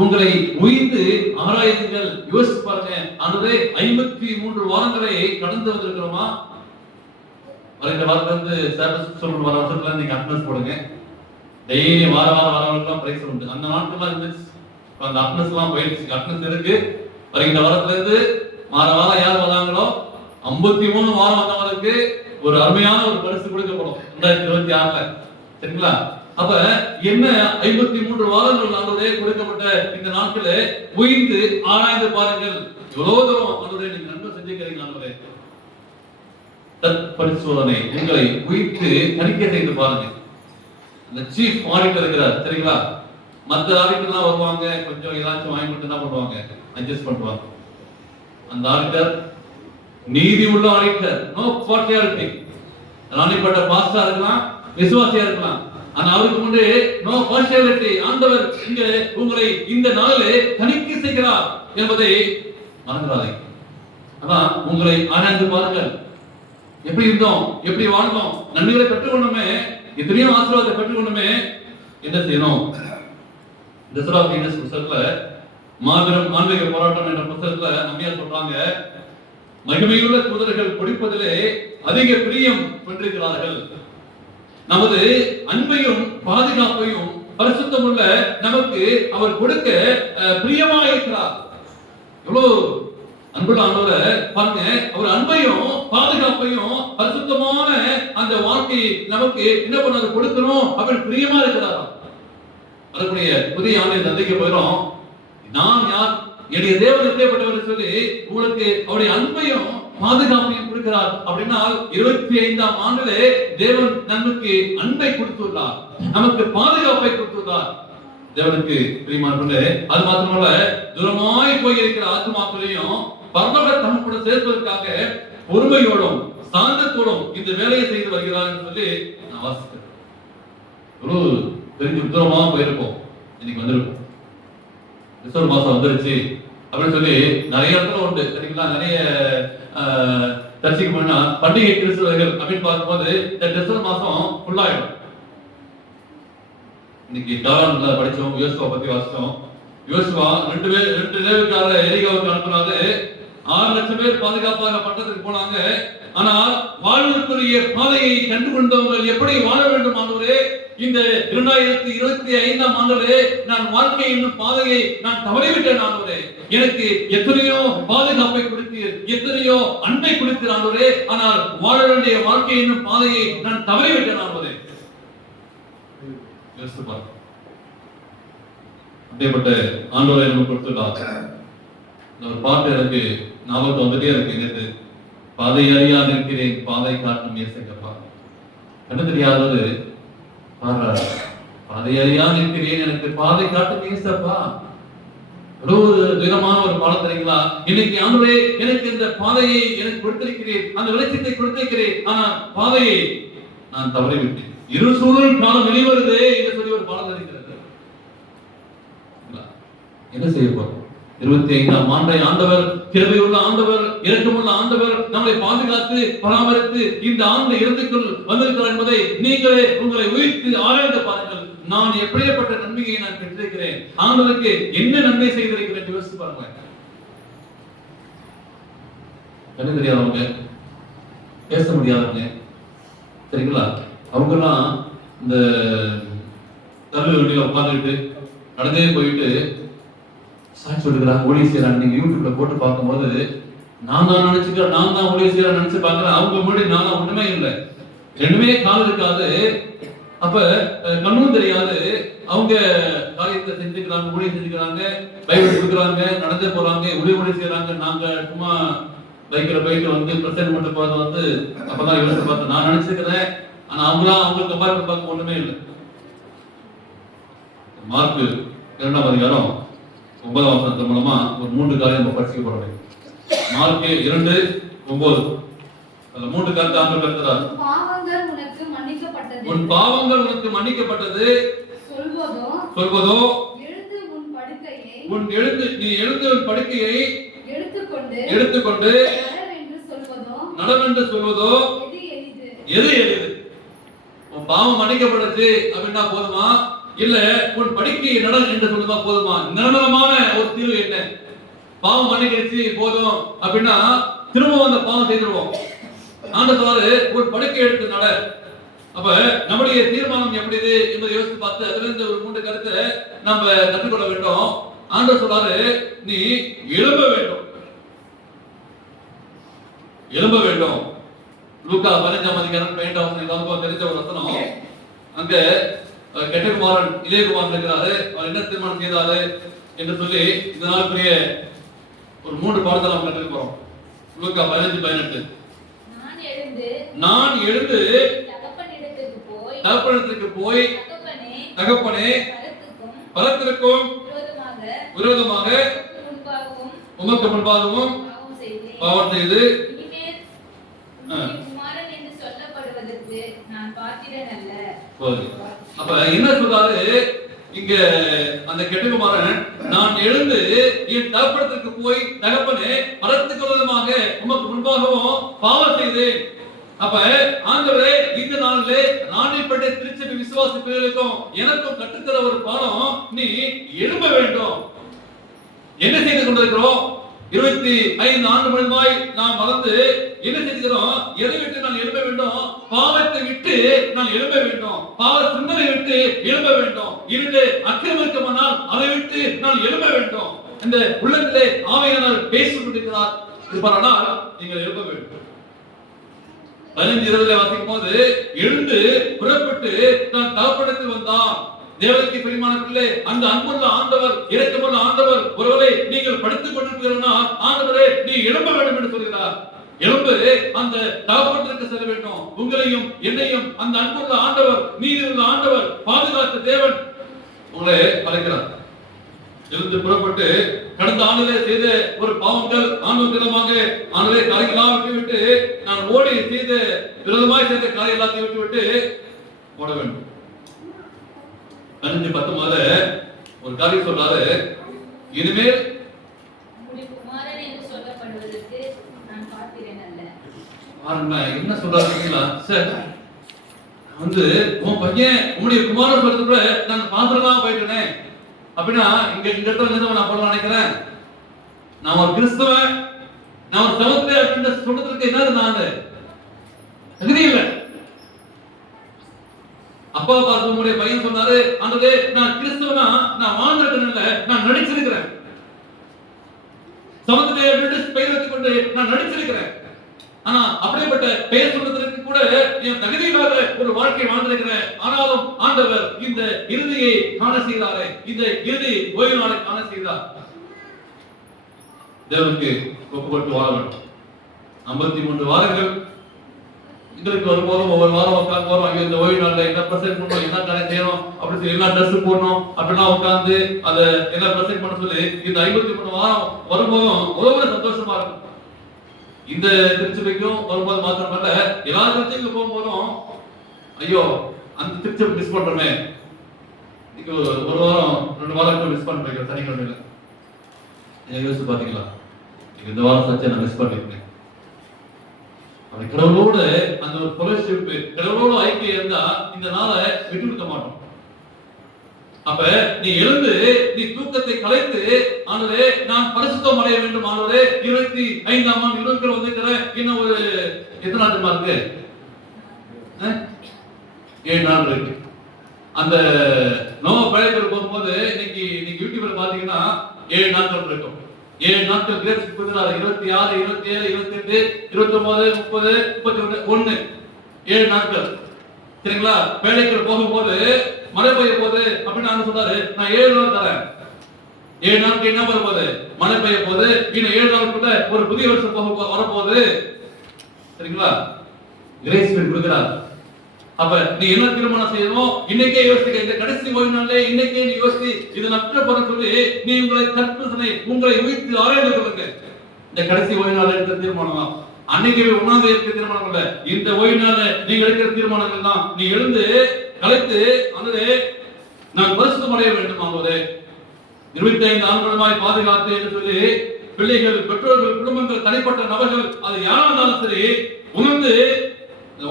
உங்களை உய்ந்து ஆராயுங்கள். யோசிச்சு பாருங்க. ஆண்டவரே 53 வாரங்களை கடந்து வந்திருக்கிறோமா? இந்த வாரத்துல சொல்ற வாரத்துல நீங்க அட்னஸ் போடுங்க. டெய்லி வாரங்களுக்கெல்லாம் பிரைஸ் உண்டு. அந்த நாட்கள்லாம் இருந்துச்சு. அந்த அட்னஸ் எல்லாம் போயிடுச்சு. அட்னஸ் இருக்கு. வருகின்ற வாரத்துல இருந்து வாரம் யார் வந்தாங்களோ 53 வாரம் வந்தவங்களுக்கு ஒரு அருமையான ஒரு பரிசு கொடுக்கப்படும் 2026 சரிங்களா? அப்ப என்ன 53 வாரங்கள் ஆண்டவரே கொடுக்கப்பட்ட இந்த நாட்களே உய்ந்து ஆராய்ந்து பாருங்கள். எவ்வளவு தூரம் ஆண்டவரே நீங்க நன்மை செஞ்சுக்கிறீங்க. ஆண்டவரே பரிசோதனை உங்களை உய்த்து தணிக்கை செய்து பாருங்க. அந்த சீஃப் ஆடிட்டர் இருக்கிறார் சரிங்களா? மற்ற ஆடிட்டர்லாம் வருவாங்க, கொஞ்சம் ஏதாச்சும் வாங்கி மட்டும் தான் பண்ணுவாங்க, அட்ஜஸ்ட் பண்ணுவாங்க. அந்த ஆடிட்டர் நீதி உள்ள ஆடிட்டர், நோ பார்ட்டியாலிட்டி. ராணிப்பட்ட பாஸ்டா இருக்கலாம், விசுவாசியா இருக்கலாம். ஆனா அவருக்கு முன்னே நோ பார்ஷியாலிட்டி, ஆண்டவர் இங்கே உங்களை இந்த நாளிலே தணிக்கை செய்கிறார் என்பதை மறந்துடாதீங்க. ஆனா உங்களை ஆராய்ந்து பாருங்கள், எப்படி இருந்தோம், எப்படி வாழ்ந்தோம், நன்மைகளை பெற்றுக்கொண்டோமே, எத்தனையோ ஆசீர்வாதத்தை பெற்றுக்கொண்டோமே, என்ன செய்யணும்? புத்தகத்துல மாபெரும் ஆன்மீக போராட்டம் என்ற புத்தகத்துல அம்மையார் சொல்றாங்க, மகிமையுள்ள தூதர்கள் கொடுப்பதிலே அதிக பிரியம் கொண்டிருக்கிறார்கள். நமது அன்பையும் பாதுகாப்பையும் பரிசுத்தமுள்ள நமக்கு அவர் கொடுக்க பிரியமாக இருக்கிறார். எவ்வளவு அன்புள்ள ஆண்டவரை பாருங்க, அவர் அன்பையும் பாதுகாப்பையும் பரிசுத்தமான அந்த வாழ்க்கை நமக்கு என்ன பண்ண கொடுக்கணும் அப்படின்னு பிரியமா இருக்கிறாரா. வரக்கூடிய புதிய ஆண்டை சந்திக்க போயிடும். நான் யார், என்னுடைய தேவன் எப்படிப்பட்டவர் சொல்லி உங்களுக்கு அவருடைய அன்பையும் பாதுகாப்பையும் கொடுக்கிறார். அப்படின்னா 25ஆம் ஆண்டிலே தேவன் நமக்கு அன்பை கொடுத்துள்ளார், நமக்கு பாதுகாப்பை கொடுத்துள்ளார். தேவனுக்கு பிரியமானவர்களே, அது மாத்திரமல்ல, தூரமாய் போயிருக்கிற ஆத்துமாக்களையும் பரலோக தகப்போடு சேர்ப்பதற்காக பொறுமையோடும் சாந்தத்தோடும் இந்த வேலையை செய்து வருகிறார் என்று சொல்லி நான் வாசிக்கிறேன். ஒரு தெரிஞ்சு தூரமா போயிருப்போம், இன்னைக்கு வந்திருப்போம். டிசம்பர் மாசம் வந்துருச்சு அப்படின்னு சொல்லி நிறைய இடத்துல உண்டு சரிங்களா. நிறைய சர்ச்சைக்கு போனா பண்டிகை கிறிஸ்தவர்கள் அப்படின்னு பார்க்கும்போது இந்த டிசம்பர் மாசம் ஃபுல்லாயிடும். இன்னைக்கு டாலான்ல படிச்சோம், யோசுவா பத்தி வாசிச்சோம். யோசுவா ரெண்டு லேவியக்கார எரிகாவுக்கு அனுப்புனாரு. 6 லட்சம் பேர் பாதுகாப்பாக பட்டத்துக்கு போனாங்க. ஆனால் வாழ்வதற்குரிய பாதையை கண்டு கொண்டவர்கள் எப்படி வாழ வேண்டும் ஆண்டவரே, இந்த 2025ஆம் ஆண்டிலே நான் வாழ்க்கை என்னும் பாதையை நான் தவறிவிட்டேன் ஆண்டவரே. எனக்கு எத்தனையோ பாதுகாப்பை கொடுத்தீர், எத்தனையோ அன்பை கொடுத்தீர் ஆண்டவரே, ஆனால் வாழ வேண்டிய வாழ்க்கை என்னும் பாதையை நான் தவறிவிட்டேன் ஆண்டவரே. அப்படிப்பட்ட ஆண்டவரை நமக்கு கொடுத்துட்டார். ஒரு பாட்டு எனக்கு ஞாபகத்து வந்துட்டே இருக்கு. நேற்று பாதை அறியாது இருக்கிறேன், பாதை காட்டும் இயேசுங்கப்பா. கண்ணு தெரியாதது பாடுறாரு, பாதை அறியாது இருக்கிறேன், எனக்கு பாதை காட்டும் இயேசப்பா. ஒரு தினமான ஒரு பாடம் தெரியுங்களா? இன்னைக்கு ஆண்டவரே எனக்கு இந்த பாதையை எனக்கு கொடுத்திருக்கிறேன், அந்த வெளிச்சத்தை கொடுத்திருக்கிறேன், ஆனா பாதையை நான் தவறிவிட்டேன். இரு சூழல் காலம் வெளிவருது என்று சொல்லி ஒரு பாடம் தெரிகிறது. என்ன செய்ய போறோம்? 25ஆம் ஆண்டை ஆண்டவர் கிருபையுள்ள ஆண்டவர், இரக்கமுள்ள ஆண்டவர் நம்மை பாதுகாத்து பராமரித்து இந்த ஆண்டு இறுதிக்குள் வந்திருக்கிறார் என்பதை நீங்களே உங்களை உயிர்த்து ஆராய்ந்து பாருங்கள். நான் எப்படிப்பட்ட நன்மையை நான் பெற்றிருக்கிறேன், ஆண்டவருக்கு என்ன நன்மை செய்திருக்கிறேன் யோசித்து பாருங்க. கண்ணு தெரியாதவங்க, பேச முடியாதவங்க சரிங்களா, அவங்க எல்லாம் இந்த தள்ளு வண்டியில உட்காந்துக்கிட்டு நடந்தே போயிட்டு சாட்சி சொல்லுகிறாங்க, ஊழிய செய்யறாங்க. நீங்க யூடியூப்ல போட்டு பார்க்கும்போது நான் தான் நினைச்சுக்கிறேன், நான் தான் ஊழிய செய்யறேன் நினைச்சு பாக்குறேன். அவங்க முன்னாடி நான் ஒண்ணுமே இல்லை, ரெண்டுமே கால் இருக்காது, அப்ப கண்ணும் தெரியாது. அவங்க காரியத்தை செஞ்சுக்கிறாங்க, ஊழியம் செஞ்சுக்கிறாங்க, பைபிள் கொடுக்குறாங்க, நடந்தே போறாங்க, ஊழிய செய்யறாங்க. நாங்க சும்மா பைக்கில் போயிட்டு வந்து பிரசன்ட் மட்டும் பார்த்து வந்து அப்பதான் யோசிச்சு பார்த்தேன். நான் நினைச்சுக்கிறேன், ஆனா அவங்களாம் அவங்க கம்பேர் பார்க்க ஒண்ணுமே இல்லை. மார்க் 2ஆம் அதிகாரம் 9ஆம் வசனத்தின் மூலமா ஒரு 3 காரியம் நம்ம படிச்சுக்க போறோம். மார்க் 2:9 அதுல 3 கருத்து ஆண்டவர் கருத்துறார். பாவங்கள் உனக்கு மன்னிக்கப்பட்டது, உன் பாவங்கள் உனக்கு மன்னிக்கப்பட்டது சொல்வதோ, எழுந்து உன் படுக்கையை நீ எழுந்து உன் படுக்கையை எடுத்துக்கொண்டு நடவென்று சொல்வதோ எது எளிது? உன் பாவம் மன்னிக்கப்பட்டது அப்படின்னா போதுமா, இல்ல உன் படுக்கையை நட என்று சொல்லுதா போதுமா? நிரந்தரமான ஒரு தீர்வு என்ன? பாவம் மன்னிக்கிடுச்சு போதும் அப்படின்னா திரும்ப அந்த பாவம் செய்திருவோம். ஆண்டவர் ஒரு படுக்கை எடுத்து நட. அப்ப நம்முடைய தீர்மானம் எப்படி இது என்பதை யோசித்து பார்த்து அதுல இருந்து ஒரு 3 கருத்தை நம்ம கற்றுக்கொள்ள வேண்டும். ஆண்டவர் சொல்றாரு, நீ எழும்ப வேண்டும். லூக்கா 15ஆம் அதிகாரம் 12ஆம் வசனம் தெரிஞ்ச ஒரு வசனம். அங்க கெட்டகுமாரன் இதயகுமாரன் இருக்கிறாரு, அவர் என்ன தீர்மானம் செய்தாரு என்று சொல்லி இந்த நாளுக்குரிய ஒரு 3 பாடத்தை நாம் கற்றுக்க போறோம். லூக்கா 15:18 நான் எழுந்து தகப்பனிடத்துக்கு போய் தகப்பனே பலத்திற்கும் விரோதமாக உமக்கு முன்பாகவும் பாவம் செய்து அப்ப என்ன சொல்றாரு இங்க அந்த கெட்டுக்குமாரன், நான் எழுந்து என் தகப்பனத்திற்கு போய், தகப்பனே மரத்துக்கு விரோதமாக உமக்கு முன்பாகவும் பாவம் செய்தேன். அப்ப ஆண்டவரே, இந்த நாளிலே ராணிப்பேட்டை திருச்சபை விசுவாசி பிள்ளைகளுக்கும் எனக்கும் கற்றுத்தர ஒரு பாடம், நீ எழும்ப வேண்டும். என்ன செய்து கொண்டிருக்கிறோம்? 25 ஆண்டு முழுமாய் நாம் வளர்ந்து என்ன செய்கிறோம்? எதை விட்டு நான் எழும்ப வேண்டும்? பாவத்தை விட்டு நான் எழும்ப வேண்டும். பாவ சிந்தனை விட்டு எழும்ப வேண்டும். இருளே அக்கிரமிக்குமானால் அதை விட்டு நான் எழும்ப வேண்டும். இந்த உள்ளத்திலே ஆவியானவர் பேசிக் கொண்டிருக்கிறார். இருப்பாரானால் நீங்கள் எழும்ப வேண்டும். 15:20 வாசிக்கும் போது, எழுந்து புறப்பட்டு நான் தகப்பனிடத்தில் வந்தான். தேவனுக்கு பிரியமான பிள்ளை, அந்த அன்புள்ள ஆண்டவர், இரக்கமுள்ள ஆண்டவர் ஒருவரை நீங்கள் படித்துக் கொண்டிருக்கிறீர்கள், ஆண்டவரே நீ எழும்ப வேண்டும் என்று சொல்கிறார். எழுந்து அந்த தகப்பனிடத்திற்கு செல்ல வேண்டும். உங்களையும் என்னையும் அந்த அன்புள்ள ஆண்டவர், நீதியுள்ள ஆண்டவர், பாதுகாத்த தேவன் உங்களை அழைக்கிறார். எழுந்து புறப்பட்டு கடந்த ஆண்டிலே செய்த ஒரு பாவங்கள் ஆண்டவரிடமாக, ஆண்டவரே காரியெல்லாம் விட்டு நான் ஓடி செய்த விரோதமாய் செய்த காரியம் எல்லாத்தையும் விட்டு ஓட வேண்டும். 15:19 ஒரு காரியம் சொல்றாரு, இனிமேல் உம்முடைய குமாரன் என்று சொல்லப்படுவதற்கு நான் பாத்திரன் அல்ல. பாருங்க என்ன சொல்றாருங்களா சார், வந்து உன் பையன் உம்முடைய குமாரன் சொல்றதுக்குள்ள நான் பாத்திரமா போயிட்டேனே அப்படின்னா இங்க இடத்துல என்ன நான் சொல்ல நினைக்கிறேன், நான் ஒரு கிறிஸ்தவன், நான் ஒரு சகோதரன் அப்படின்னு சொல்றதுக்கு என்னது நான் தகுதி இல்லை. அப்பா பார்த்து உங்களுடைய பையன் சொன்னாரு, ஆண்டவரே நான் கிறிஸ்தவனா, நான் வாழ்ந்திருக்கேன் இல்ல, நான் நடிச்சிருக்கிறேன். சமத்துவ பெயர் வைத்துக் கொண்டு நான் நடிச்சிருக்கிறேன். ஆனா அப்படிப்பட்ட பெயர் சொல்றதற்கு கூட என் தகுதி இல்லாத ஒரு வாழ்க்கை வாழ்ந்திருக்கிறேன். ஆனாலும் ஆண்டவர் இந்த இறுதியை காண செய்தாரே, இந்த இறுதி ஓய்வு நாளை காண செய்தார். தேவனுக்கு ஒப்புக்கொண்டு வாழ வேண்டும். 53 வாரங்கள் எங்களுக்கு வரும்போதும் ஒவ்வொரு வாரம் உட்காந்து போறோம். ஐயோ இந்த ஓய்வு நாள்ல என்ன ப்ரெசென்ட் பண்ணணும், என்ன கடை செய்யணும், அப்படி சொல்லி எல்லா ட்ரெஸ் போடணும் அப்படிலாம் உட்காந்து அதை எல்லாம் ப்ரெசென்ட் பண்ண சொல்லி இந்த 53 வாரம் வரும்போதும் ஒவ்வொரு சந்தோஷமா இருக்கும். இந்த திருச்சபைக்கும் வரும்போது மாத்திரமல்ல, எல்லா திருச்சபைக்கும் போகும்போதும் ஐயோ அந்த திருச்சபை மிஸ் பண்றோமே, இன்னைக்கு ஒரு வாரம் 2 வாரம் மிஸ் பண்றீங்க சனிக்கிழமையில. யோசிச்சு பாத்தீங்களா, இந்த வாரம் சச்சை நான் மிஸ் பண்ணிருக்கேன். அப்படி கடவுளோட அந்த ஒரு ஃபெலோஷிப், கடவுளோட ஐக்கியம் இருந்தா இந்த நாளை விட்டு விட மாட்டோம். அப்ப நீ எழுந்து நீ தூக்கத்தை கலைத்து, ஆண்டவரே நான் பரிசுத்தம் அடைய வேண்டும், ஆண்டவரே 25ஆம் ஆண்டு 20 வந்திருக்கிறேன், இன்னும் ஒரு எத்தனை நாள் இருக்கு? 7 நாள் இருக்கு. அந்த நோவா பழையத்தில் போகும்போது இன்னைக்கு யூடியூப்ல பாத்தீங்கன்னா 7 நாட்கள் இருக்கும். 7 நாட்கள் கிரேப்ஸ் கொடுக்கிறாரு. 26, 27, 28, 29, 30, 31 7 நாட்கள். சரிங்களா? வேலைக்கு போகும்போது மழை பெய்ய போது அப்படின்னு நான் சொல்றாரு, நான் 7 நாள் தரேன். 7 நாளுக்கு என்ன பண்ண போகுது? மழை பெய்ய போது. இன்னும் 7 நாளுக்குள்ள ஒரு புதிய வருஷம் வரப்போகுது. சரிங்களா? கிரேஸ் பீரியட் கொடுக்கிறார். அப்ப நீ என்ன திருமணம் செய்யணும் இன்னைக்கே யோசிக்க. இந்த கடைசி ஓய்வு நாளே இன்னைக்கே நீ யோசி. இதை நற்ற போற சொல்லி நீ உங்களை கற்பனை உங்களை உயிர்த்து ஆராய்ந்து கொள்ளுங்க. இந்த கடைசி ஓய்வு நாள் எடுக்கிற தீர்மானம் அன்னைக்கு உணவு இருக்கிற தீர்மானம் இல்ல. இந்த ஓய்வு நாள நீங்க எடுக்கிற தீர்மானங்கள் தான். நீ எழுந்து கலைத்து ஆண்டவரே நான் பரிசுத்தம் அடைய வேண்டும், ஆண்டவரே 25 ஆண்டுகளாய் பாதுகாத்து என்று சொல்லி பிள்ளைகள், பெற்றோர்கள், குடும்பங்கள், தனிப்பட்ட நபர்கள் அது யாரா இருந்தாலும் சரி உணர்ந்து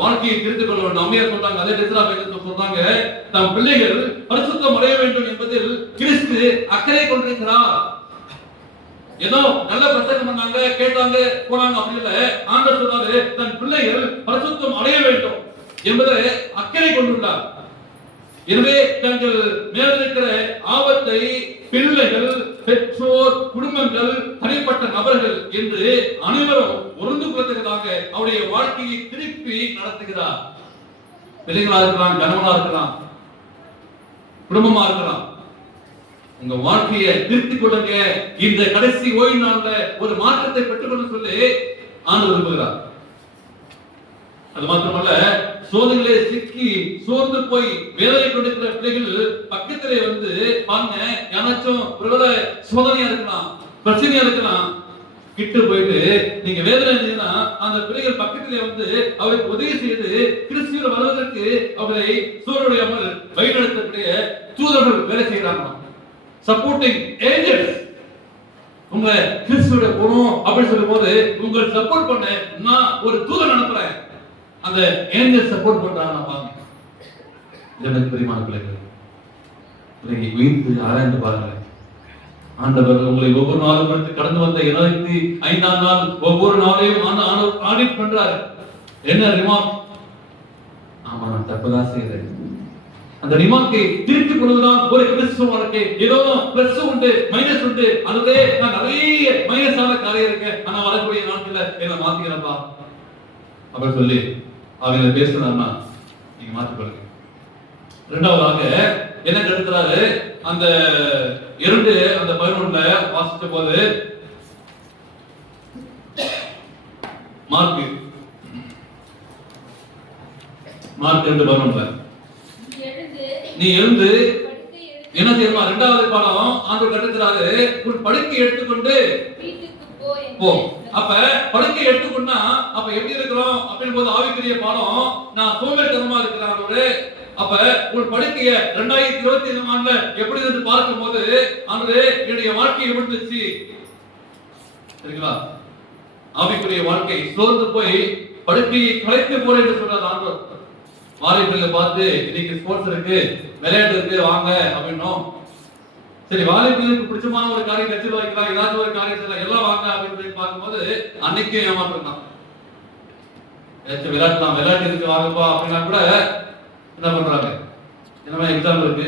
வாழ்க்கையை திருத்திக் கொள்ள வேண்டும். அம்மையார் சொல்றாங்க, அதே சொல்றாங்க, தம் பிள்ளைகள் பரிசுத்தம் அடைய வேண்டும் என்பதில் கிறிஸ்து அக்கறை கொண்டிருக்கிறார். ஏதோ நல்ல பிரசங்கம் பண்ணாங்க, கேட்டாங்க, போனாங்க அப்படி இல்ல. ஆண்டவர் சொல்றாரு தன் பிள்ளைகள் பரிசுத்தம் அடைய வேண்டும் என்பதை அக்கறை கொண்டுள்ளார். எனவே தங்கள் மேல் இருக்கிற ஆபத்தை பிள்ளைகள், பெற்றோர், குடும்பங்கள், தனிப்பட்ட நபர்கள் என்று அனைவரும் ஒருந்து கொள்வதற்காக அவருடைய வாழ்க்கையை திருப்பி நடத்துகிறார். பிள்ளைகளா இருக்கலாம், கணவனா இருக்கலாம், குடும்பமா இருக்கலாம். உங்க வாழ்க்கையை திருத்திக் கொள்ளுங்க. இந்த கடைசி ஓய்வு நாள்ல ஒரு மாற்றத்தை பெற்றுக்கொள்ள சொல்லி ஆண்டவர் விரும்புகிறார். அது மாத்திரமல்ல, சோதனையிலே சிக்கி சோர்ந்து போய் வேதனை கொண்டிருக்கிற பிள்ளைகள் பக்கத்திலே வந்து பாருங்க, யாராச்சும் ஒருவேளை சோதனையா இருக்கலாம், பிரச்சனையா இருக்கலாம், கிட்ட போயிட்டு நீங்க வேதனை இருந்தீங்கன்னா அந்த பிள்ளைகள் பக்கத்திலே வந்து அவருக்கு உதவி செய்து கிறிஸ்துவில் வருவதற்கு அவரை சூழலுடையாமல் வழிநடத்தக்கூடிய தூதர்கள் வேலை செய்யறாங்க. சப்போர்ட்டிங் ஏஞ்சல்ஸ் உங்க கிறிஸ்துவோட போகணும் அப்படின்னு சொல்லும் போது உங்களை சப்போர்ட் பண்ண நான் ஒரு தூதன் அனுப்புறேன். அந்த ஏஞ்சல் சப்போர்ட் பண்றாங்க. நான் பாருங்க, எனக்கு பிரியமான பிள்ளைகள், உயிர்த்து ஆராய்ந்து பாருங்க. ஆண்டவர் உங்களை ஒவ்வொரு நாளும் கடந்து வந்த 2005ஆம் நாள் ஒவ்வொரு நாளையும் ஆடிட் பண்றாரு. என்ன ரிமார்க்? ஆமா, நான் தப்புதான் செய்யறேன். அந்த ரிமார்க்கை திருப்பிக் கொள்வதுதான் ஒரு கிறிஸ்துவ வாழ்க்கை. ஏதோ பிளஸ் உண்டு மைனஸ் உண்டு, அதுவே நான் நிறைய மைனஸான காரியம் இருக்கு, ஆனா வரக்கூடிய நாட்கள்ல என்ன மாத்திக்கிறப்பா அப்படின்னு சொல்லி அவங்க பேசுறாருன்னா நீங்க மாத்திக்கொள்ளுங்க. இரண்டாவதாக என்ன கருத்துறாரு? அந்த 2:11 வாசிச்ச போது மார்க் 2:11 நீ எழுந்து என்ன செய்யணுமா? இரண்டாவது பாடம் ஆண்டவர் கருத்துறாரு, உன் படுக்கை எடுத்துக்கொண்டு போ. அப்ப படுக்கை எடுத்துக்கொண்டா அப்ப எப்படி இருக்கிறோம் அப்படின்னு போது ஆவிக்குரிய பாடம், நான் சோம்பேறித்தனமா இருக்கிறேன். அப்ப ஒரு படுக்கைய 2025 ஆண்டுல எப்படி இருந்து பார்க்கும் போது ஆண்டவரே என்னுடைய வாழ்க்கையை விட்டுச்சு சரிங்களா? ஆவிக்குரிய வாழ்க்கை சோர்ந்து போய் படுக்கையை கலைத்து போறேன் என்று சொல்றாரு ஆண்டவர். வாலிபர்களை பார்த்து இன்னைக்கு ஸ்போர்ட்ஸ் இருக்கு, விளையாட்டு இருக்கு, வாங்க அப்படின்னும். சரி, வாலிபர்களுக்கு பிடிச்சமான ஒரு காரியம் கட்சியில் வைக்கலாம், ஏதாவது ஒரு காரியம் செய்யலாம், எல்லாம் வாங்க அப்படின்னு பார்க்கும்போது அன்னைக்கு ஏமாற்றம் தான். விளையாட்டு இருக்கு வாங்கப்பா அப்படின்னா கூட என்ன பண்றாங்க? என்ன எக்ஸாம் இருக்கு,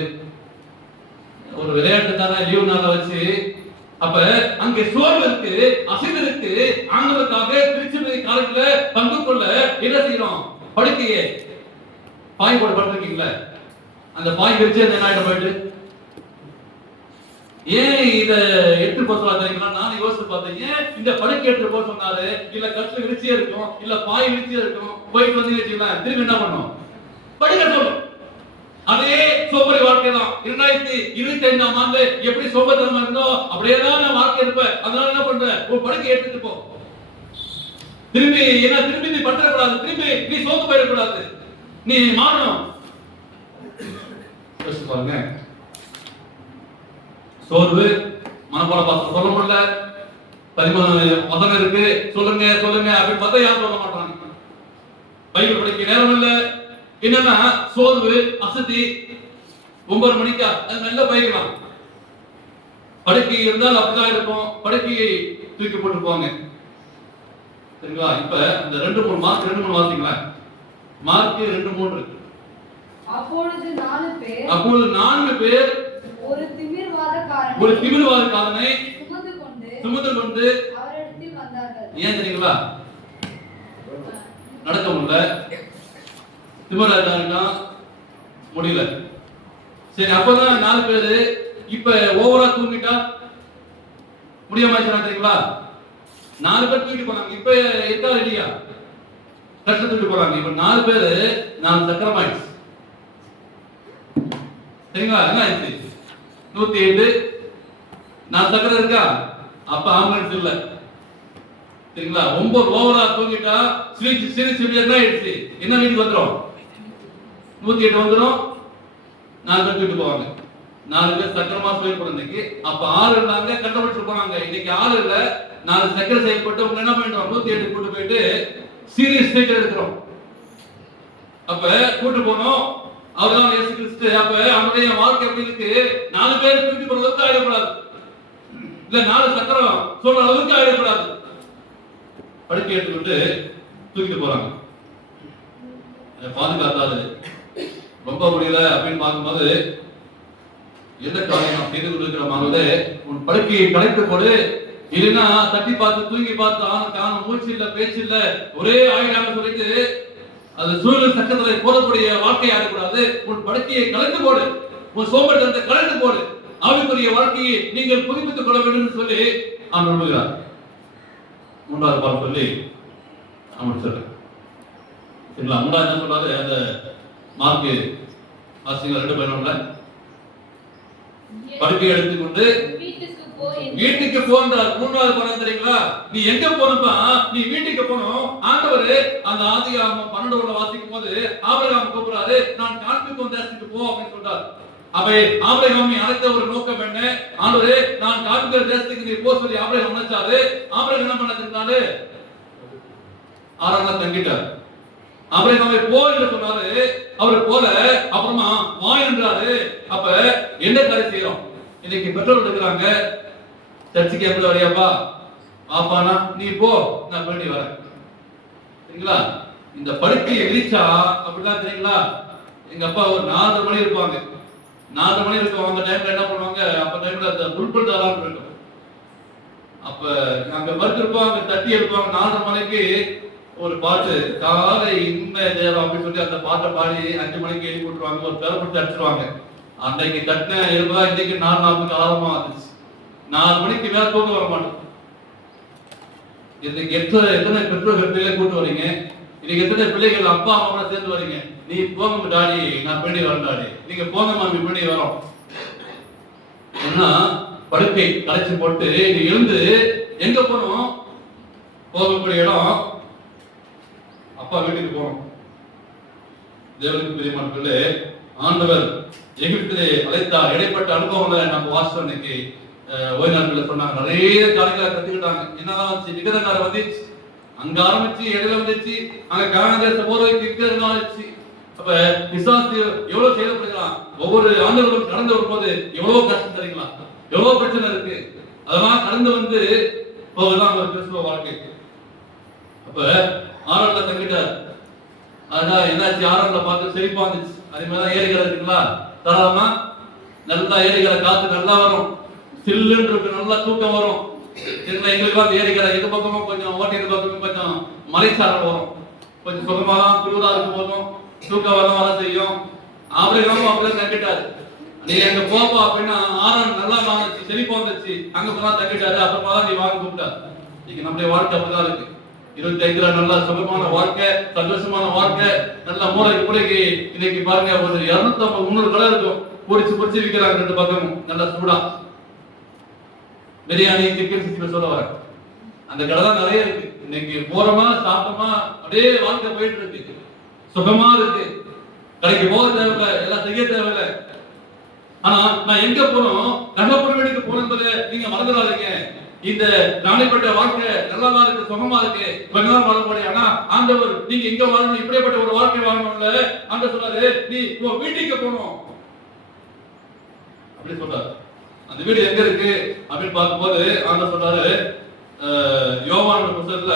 ஒரு விளையாட்டு தானே லீவ் நாள வச்சு. அப்ப அங்கே சோர்வு இருக்கு, அசைவு இருக்கு. ஆண்டவருக்காக திருச்சி காலத்துல பங்கு கொள்ள என்ன செய்யறோம்? படுக்கையே பாய் போட்டு படுத்திருக்கீங்களா? அந்த பாய் விரிச்சு என்ன ஆயிட்ட போயிட்டு ஏன் இத எடுத்து போக சொல்லாதீங்களா? நான் யோசிச்சு பார்த்தேன், ஏன் இந்த படுக்கை எடுத்து போக சொன்னாரு? இல்ல கட்டில விரிச்சியே இருக்கும், இல்ல பாய் விரிச்சியே இருக்கும். போயிட்டு வந்து வச்சுக்கலாம், திரும்பி என்ன பண்ணும்? படிக்க சொல்லும். அதே சோம்பரி வாழ்க்கை தான். 2025ஆம் ஆண்டு எப்படி சோம்பேறித்தனமா இருந்தோ அப்படியே தான் நான் வாழ்க்கை இருப்பேன். அதனால என்ன பண்றேன்? ஒரு படுக்கை எடுத்துட்டு போ. திரும்பி நீ பற்றக்கூடாது, திரும்பி நீ சோர்ந்து போயிடக்கூடாது, நீ மாறணும். பாருங்க, சோர்வு மனப்பாட பாசம் சொல்ல முடியல, 13 இருக்கு, சொல்லுங்க அப்படின்னு பார்த்தா யாரும் சொல்ல மாட்டாங்க. பைபிள் படிக்க நேரம் இல்ல, என்னன்னா சோர்வு அசதி 9 மணிக்கா அது நல்ல பயிக்கலாம். படுக்கை இருந்தால் அப்படிதான் இருக்கும், படுக்கையை தூக்கி போட்டு போவாங்க சரிங்களா? இப்ப இந்த 2-3 மார்க் 2-3 வாசிங்களா? மார்க் 2-3 இருக்கு. அப்பொழுது 4 பேர் ஒரு திமிர்வாதக்காரனை சுமந்து கொண்டு அவரிடத்தில் வந்தார்கள். ஏன் தெரியுங்களா? நடக்க முடியல, திமிராஜா முடியல. சரி, அப்பதான் 4 பேரு இப்ப ஓவரா தூங்கிட்டா முடியாம தெரியுங்களா? 4 பேர் தூக்கிட்டு போனாங்க. இப்ப இருக்கா இல்லையா? கஷ்டம் தூக்கிட்டு போறாங்க. இப்ப 4 பேரு 4 சக்கரம் ஆயிடுச்சு சரிங்களா? என்ன ஆயிடுச்சு? 108 4 சக்கரம் இருக்கா? அப்ப ஆம்புலன்ஸ் இல்ல சரிங்களா? 9 ஓவரா தூங்கிட்டா சிறு என்ன ஆயிடுச்சு? என்ன வீட்டுக்கு வந்துடும்? 108 வந்துடும். 4 பேர் தூக்கிட்டு போவாங்க. 4 பேர் சக்கரமா செயல்படும். இன்னைக்கு அப்ப 6 இருந்தாங்க, கண்டுபிடிச்சு போனாங்க. இன்னைக்கு 6 இல்ல, 4 சக்கரம் செயல்பட்டு உங்க என்ன பண்ணிடுவோம்? 108 கூட்டு போயிட்டு சீரியஸ் ஸ்டேஜ் எடுக்கிறோம். அப்ப கூட்டு போனோம், அவர்தான் இயேசு கிறிஸ்து. அப்ப அவருடைய வாழ்க்கை எப்படி இருக்கு? 4 பேர் தூக்கி போற அளவுக்கு ஆயிடக்கூடாது, இல்ல 4 சக்கரம் சொல்ற அளவுக்கு ஆயிடக்கூடாது. படுக்கை எடுத்துக்கிட்டு தூக்கிட்டு போறாங்க. பாதுகாத்தாது ரொம்ப முடியல அப்படின்னு பார்க்கும்போது எந்த காரியம் செய்து கொண்டிருக்கிறோமாவது உன் படுக்கையை கலைத்து போடு, இல்லைன்னா தட்டி பார்த்து தூங்கி பார்த்து காணும் மூச்சு இல்ல பேச்சு இல்ல ஒரே ஆயிடாம சொல்லிட்டு அது சூழல் சக்கரத்தை போடக்கூடிய வாழ்க்கையா இருக்கக்கூடாது. உன் படுக்கையை கலைத்து போடு, உன் சோம்பேறித்தனத்தை கலைத்து போடு, ஆவிக்குரிய வாழ்க்கையை நீங்கள் புதுப்பித்துக் கொள்ள வேண்டும் சொல்லி அவன் விரும்புகிறார். 3வது பாடம் சொல்லி அவன் சொல்ற சரிங்களா? 3வது என்ன சொல்றாரு? அந்த மார்க் வாசிங்க 2 பேரும் படுக்கை எடுத்துக்கொண்டு போ என்று வீட்டுக்கு போன்றார். மூன்றாவது படம் தெரியுங்களா? நீ எங்க போனப்பா? நீ வீட்டுக்கு போனோம். ஆண்டவர் அந்த ஆதியாகமம் 12 வாசிக்கும் போது ஆபிரகாம் கூப்பிடுறாரு, நான் காண்பிக்கும் தேசத்துக்கு போ அப்படின்னு சொல்றாரு. அவை ஆபிரகாமை அழைத்த ஒரு நோக்கம் என்ன? ஆண்டவரே, நான் காண்பிக்கிற தேசத்துக்கு நீ போ சொல்லி ஆபிரகாம் நினைச்சாரு. ஆபிரகாம் என்ன பண்ணாரு? ஆறாம் நாள் தங்கிட்டார். ஆபிரகாமை போ என்று சொன்னாரு, அவரு போல. அப்புறமா வா என்றாரு. அப்ப என்ன காரியம் செய்யறோம்? இன்னைக்கு பெற்றோர்கள் இருக்கிறாங்க, சர்ச்சுக்கு எப்படி வரையாப்பா? ஆப்பானா நீ போ, நான் வேண்டி வரேன். சரிங்களா? இந்த படுக்கையை விரிச்சா அப்படிதான் தெரியுங்களா? எங்க அப்பா ஒரு 4 மணி இருப்பாங்க. 4 மணி இருக்கும். அந்த டைம்ல என்ன பண்ணுவாங்க? அப்ப டைம்ல அந்த புல்புல் தாரான்னு இருக்கும். அப்ப அங்க படுத்திருப்போம், அங்க தட்டி எடுப்பாங்க. 4 மணிக்கு ஒரு பாட்டு, காலை இன்மை தேவம் அப்படின்னு சொல்லி அந்த பாட்டை பாடி 5 மணிக்கு எழுதி விட்டுருவாங்க. ஒரு பேரை போட்டு அடிச்சிருவாங்க. அன்றைக்கு தட்டின எழுபதா இன்னைக்கு 4:40 ஆழமா வந்துச்சு. 4 மணிக்கு மேல தூங்க வர மாட்டோம். இன்னைக்கு எத்தனை பெற்றோர்கள் பிள்ளை கூட்டு வரீங்க? இன்னைக்கு எத்தனை பிள்ளைகள் அப்பா அம்மா சேர்ந்து வரீங்க? நீ போங்க டாடி, நான் பின்னாடி வரேன் டாடி. நீங்க போங்க மாமி, பின்னாடி வரோம். ஏன்னா படுக்கை கலைச்சு போட்டு நீ எழுந்து எங்க போனோம்? போகக்கூடிய இடம் அப்பா வீட்டுக்கு போனோம். தேவனுக்கு பிரியமானவர்களே, ஆண்டவர் எகிப்திலே அழைத்தார். இடைப்பட்ட அனுபவங்களை நம்ம வாசிச்சோம். இன்னைக்கு ஓய்வு நாட்கள் சொன்னாங்க. நிறைய காரியங்களை கத்துக்கிட்டாங்க. என்னதான் வந்துச்சு? விகிதங்காரம் வந்துச்சு, அங்க ஆரம்பிச்சு இடையில வந்துச்சு, அங்க காங்கிரஸ் போற வைக்க ஆரம்பிச்சு. அப்ப விசுவாசி எவ்வளவு செயல்படுகிறான். ஒவ்வொரு ஆண்டுகளும் கடந்து வரும்போது எவ்வளவு கஷ்டம் தெரியுங்களா? எவ்வளவு பிரச்சனை இருக்கு. அதெல்லாம் கடந்து வந்து போகதான் ஒரு கிறிஸ்துவ வாழ்க்கை. அப்ப ஆறாண்டுல தங்கிட்டார். அதான் என்னாச்சு? ஆறாண்டுல பார்த்து செழிப்பா வந்துச்சு. அதே மாதிரிதான் ஏரிகளை இருக்குங்களா? தாராளமா நல்லா ஏரிகளை காத்து நல்லா வரும், சில்லுன்னு இருக்கு, நல்லா தூக்கம் வரும். எங்களுக்கு அந்த ஏரிகளை இது பக்கமும் கொஞ்சம் ஓட்டி, இது பக்கமும் கொஞ்சம் மலைச்சாரல் வரும். கொஞ்சம் சுகமா குளிரா இருக்கும் போதும் தூக்கம் வர செய்யும். ஆபிரகாமும் அப்படியே தங்கிட்டாரு. நீ அங்க போப்பா அப்படின்னா ஆறாண்டு நல்லா வாங்கிச்சு, செழிப்பா வந்துச்சு. அங்க போனா தங்கிட்டாரு. அப்புறமா தான் நீ வாங்க கூப்பிட்டாரு. இன்னைக்கு நம்முடைய வாழ்க்கை அப்படிதான் இருக்கு. 25 நல்ல சுகமான வாழ்க்கை, சந்தோஷமான வாழ்க்கை, நல்ல மூளைக்கு இன்னைக்கு பாருங்க ஒரு 250-300 கடை இருக்கும். பொரிச்சு விற்கிறாங்க 2 பக்கமும் நல்லா சூடா. பிரியாணி, சிக்கன் 60 சொல்ல வர அந்த கடை தான் நிறைய இருக்கு. இன்னைக்கு போறோமா, சாப்பிட்டோமா, அப்படியே வாழ்க்கை போயிட்டு இருக்கு, சுகமா இருக்கு. கடைக்கு போக தேவையில்லை, எல்லாம் செய்ய தேவையில்லை. ஆனா நான் எங்க போனோம்? நகப்புற வீட்டுக்கு போனது நீங்க மறந்துடாதீங்க. இந்த நாளைப்பட்ட வாழ்க்கை நல்லதா இருக்கு, சுகமா இருக்கு, கொஞ்ச நாள் வாழ முடியும். ஆனா ஆண்டவர் நீங்க எங்க வாழணும், இப்படிப்பட்ட ஒரு வாழ்க்கை வாழணும்ல ஆண்ட சொல்றாரு, நீ உன் வீட்டுக்கு போகணும் அப்படி சொல்றாரு. அந்த வீடு எங்க இருக்கு அப்படின்னு பார்க்கும்போது ஆண்ட சொல்றாரு, யோவான் புத்தகத்துல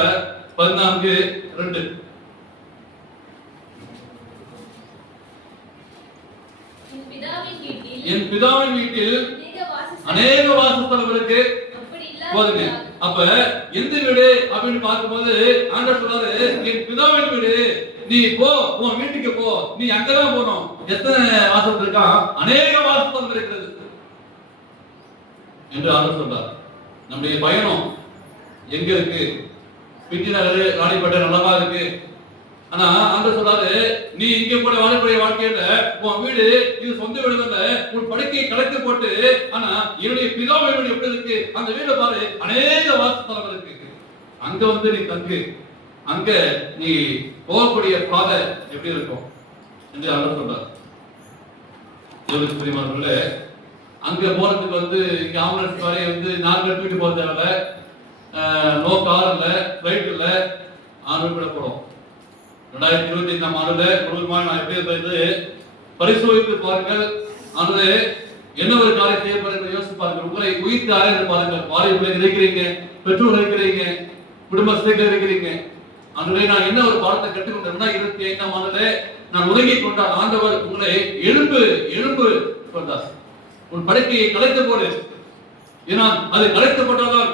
14:2 என் பிதாவின் வீட்டில் அநேக வாசஸ்தலம் இருக்கு. போதுங்க. அப்ப எந்த வீடு அப்படின்னு பார்க்கும்போது ஆண்டவர் சொல்றாரு, என் பிதாவின் வீடு, நீ போ, உன் வீட்டுக்கு போ, நீ அங்கதான் போகணும். எத்தனை வாசல் இருக்கா? அநேக வாசஸ்தலம் இருக்கிறது என்று ஆண்டவர் சொல்றார். நம்முடைய பயணம் எங்க இருக்கு? பிட்டி நகர், ராணிப்பேட்டை நல்லதா இருக்கு. ஆனா ஆண்டவர் சொல்றாரு, நீ இங்க கூட வாழக்கூடிய வாழ்க்கையில உன் வீடு இது சொந்த வீடு இல்ல, உன் படுக்கையை கலைத்து போட்டு. ஆனா என்னுடைய பிதாவின் வீடு எப்படி இருக்கு? அந்த வீடு பாரு, அநேக வாசஸ்தலம் இருக்கு. அங்க வந்து நீ தங்கு, அங்க நீ போகக்கூடிய பாதை எப்படி இருக்கும் என்று ஆண்டவர் சொல்றாரு. தேவனுக்கு பிரியமானவர்களே, அங்க போறதுக்கு வந்து இங்க ஆம்புலன்ஸ் வரை வந்து 4 எடுத்துட்டு போக தேவையில்ல, நோ கார் இல்ல, ஃபிளைட் இல்ல, ஆண்டவர் கூட போறோம். 2025 ஆண்டுல குடும்பமா நான் எப்படி இருந்தது பரிசோதித்து பாருங்கள். ஆண்டவரே என்ன ஒரு காரியம் செய்ய போறீங்க யோசிச்சு பாருங்க. உங்களை உயிர்த்து ஆராய்ந்து பாருங்கள். வாலிபர்கள் இருக்கிறீங்க, பெற்றோர்கள் இருக்கிறீங்க, குடும்பஸ்தர்கள் இருக்கிறீங்க. ஆண்டவரே நான் என்ன ஒரு பாடத்தை கற்றுக்கொண்டேன். 2025 ஆண்டுல நான் உறங்கிக் கொண்டால் ஆண்டவர் உங்களை எழும்பு சொன்னார். உன் படுக்கையை கலைத்து போடு. ஏன்னா அது கலைத்து போட்டால்தான்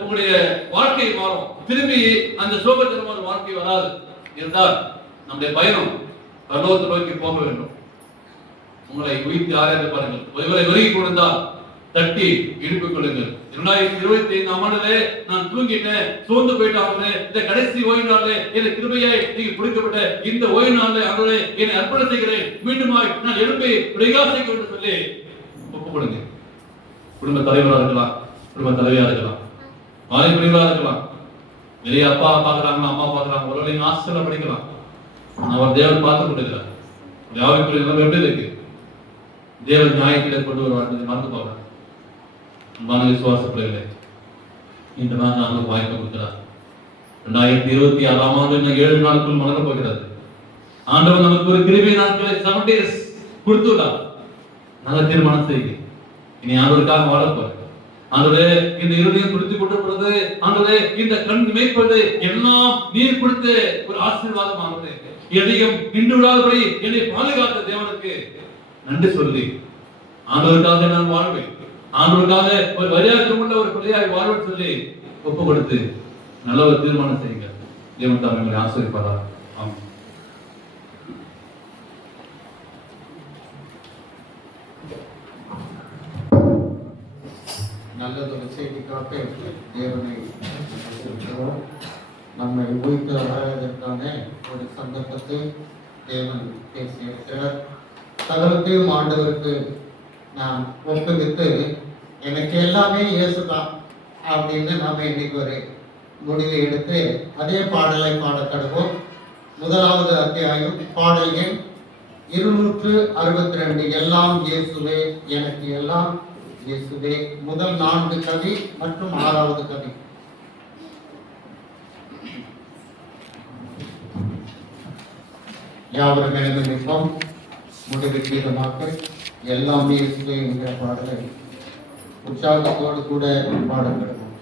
உங்களுடைய வாழ்க்கை மாறும். திரும்பி அந்த சோகத்தனமான வாழ்க்கை வராது. இருந்தால் நம்முடைய பயணம் பரலோகத்தை நோக்கி போக வேண்டும். உங்களை உயிர்த்து ஆராய்ந்து பாருங்கள். ஒருவரை உருகி கொடுத்தால் தட்டி இழுப்பிக் கொள்ளுங்கள். 2025 ஆண்டிலே நான் தூங்கிட்டேன், சோர்ந்து போயிட்டாங்க. இந்த கடைசி ஓய்வு நாளிலே என்னை கிருபையை நீங்க கொடுக்கப்பட்ட இந்த ஓய்வு நாளிலே அவர்களே என்னை அர்ப்பணம் செய்கிறேன். மீண்டுமாய் நான் எழுப்பி பிரகாசிக்க வேண்டும் சொல்லி ஒப்புக் கொடுங்க. குடும்ப தலைவராக இருக்கலாம், குடும்ப தலைவியா இருக்கலாம், வாலிபர்களா இருக்கலாம், வெளியே அப்பா பாக்குறாங்க, அம்மா பாக்குறாங்க, ஒருவேளை நீங்க ஹாஸ்டல்ல படிக்கலாம். அவர் தேவன் பார்த்து கொண்டிருக்கிறார். ஆவிக்குரிய நிலைமை எப்படி இருக்கு? தேவன் நியாயத்திலே கொண்டு வருவார் மறந்து போகிறார். அன்பான விசுவாசப்படவில்லை, இந்த நாள் நாங்கள் வாய்ப்பு கொடுக்கிறார். 2026 ஆண்டு இன்னும் 7 நாட்கள் மலர போகிறது. ஆண்டவர் நமக்கு ஒரு கிருபை நாட்களை 7 days கொடுத்துள்ளார். நல்ல தீர்மானம் செய்யுங்க. இனி ஆண்டவருக்காக வாழ போறேன். ஆண்டவரே, இந்த இருதயம் துடித்து கொண்டிருக்கிறது. ஆண்டவரே, இந்த கண் மேய்ப்பது எல்லாம் நீர் கொடுத்த ஒரு ஆசீர்வாதம். ஆண்டவரே, எதையும் நின்று விடாதபடி என்னை பாதுகாத்த தேவனுக்கு நன்றி சொல்லி ஆண்டவருக்காக நான் வாழ்வேன். ஆண்டவருக்காக ஒரு வரியாற்றம் உள்ள ஒரு பிள்ளையாய் வாழ்வேன் சொல்லி ஒப்பு கொடுத்து நல்ல ஒரு தீர்மானம் செய்யுங்க. தேவன் தாமே உங்களை ஆசீர்வதிப்பாராக. ஆமென். நல்லதொரு செய்திக்காக தேவனை ஆசீர்வதிக்கிறோம். நம்மை உயிர்த்து வராததற்கான ஒரு சந்தர்ப்பத்தை தேவன் பேசியிருக்கிறார். சகலத்தையும் ஆண்டவருக்கு நான் ஒப்புவித்து எனக்கு எல்லாமே இயேசுதான் அப்படின்னு நாம இன்னைக்கு ஒரு முடிவை எடுத்து அதே பாடலை பாட தருவோம். 1வது அத்தியாயம் பாடல் எண் 262. எல்லாம் இயேசுவே, எனக்கு எல்லாம் இயேசுவே. முதல் 4 கவி மற்றும் 6வது கவி. யாவரும் எழுந்து நிற்போம். முடிவு கீதமாக எல்லாம் இயேசுவே என்ற பாடலை உற்சாகத்தோடு கூட பாடப்படுவோம்.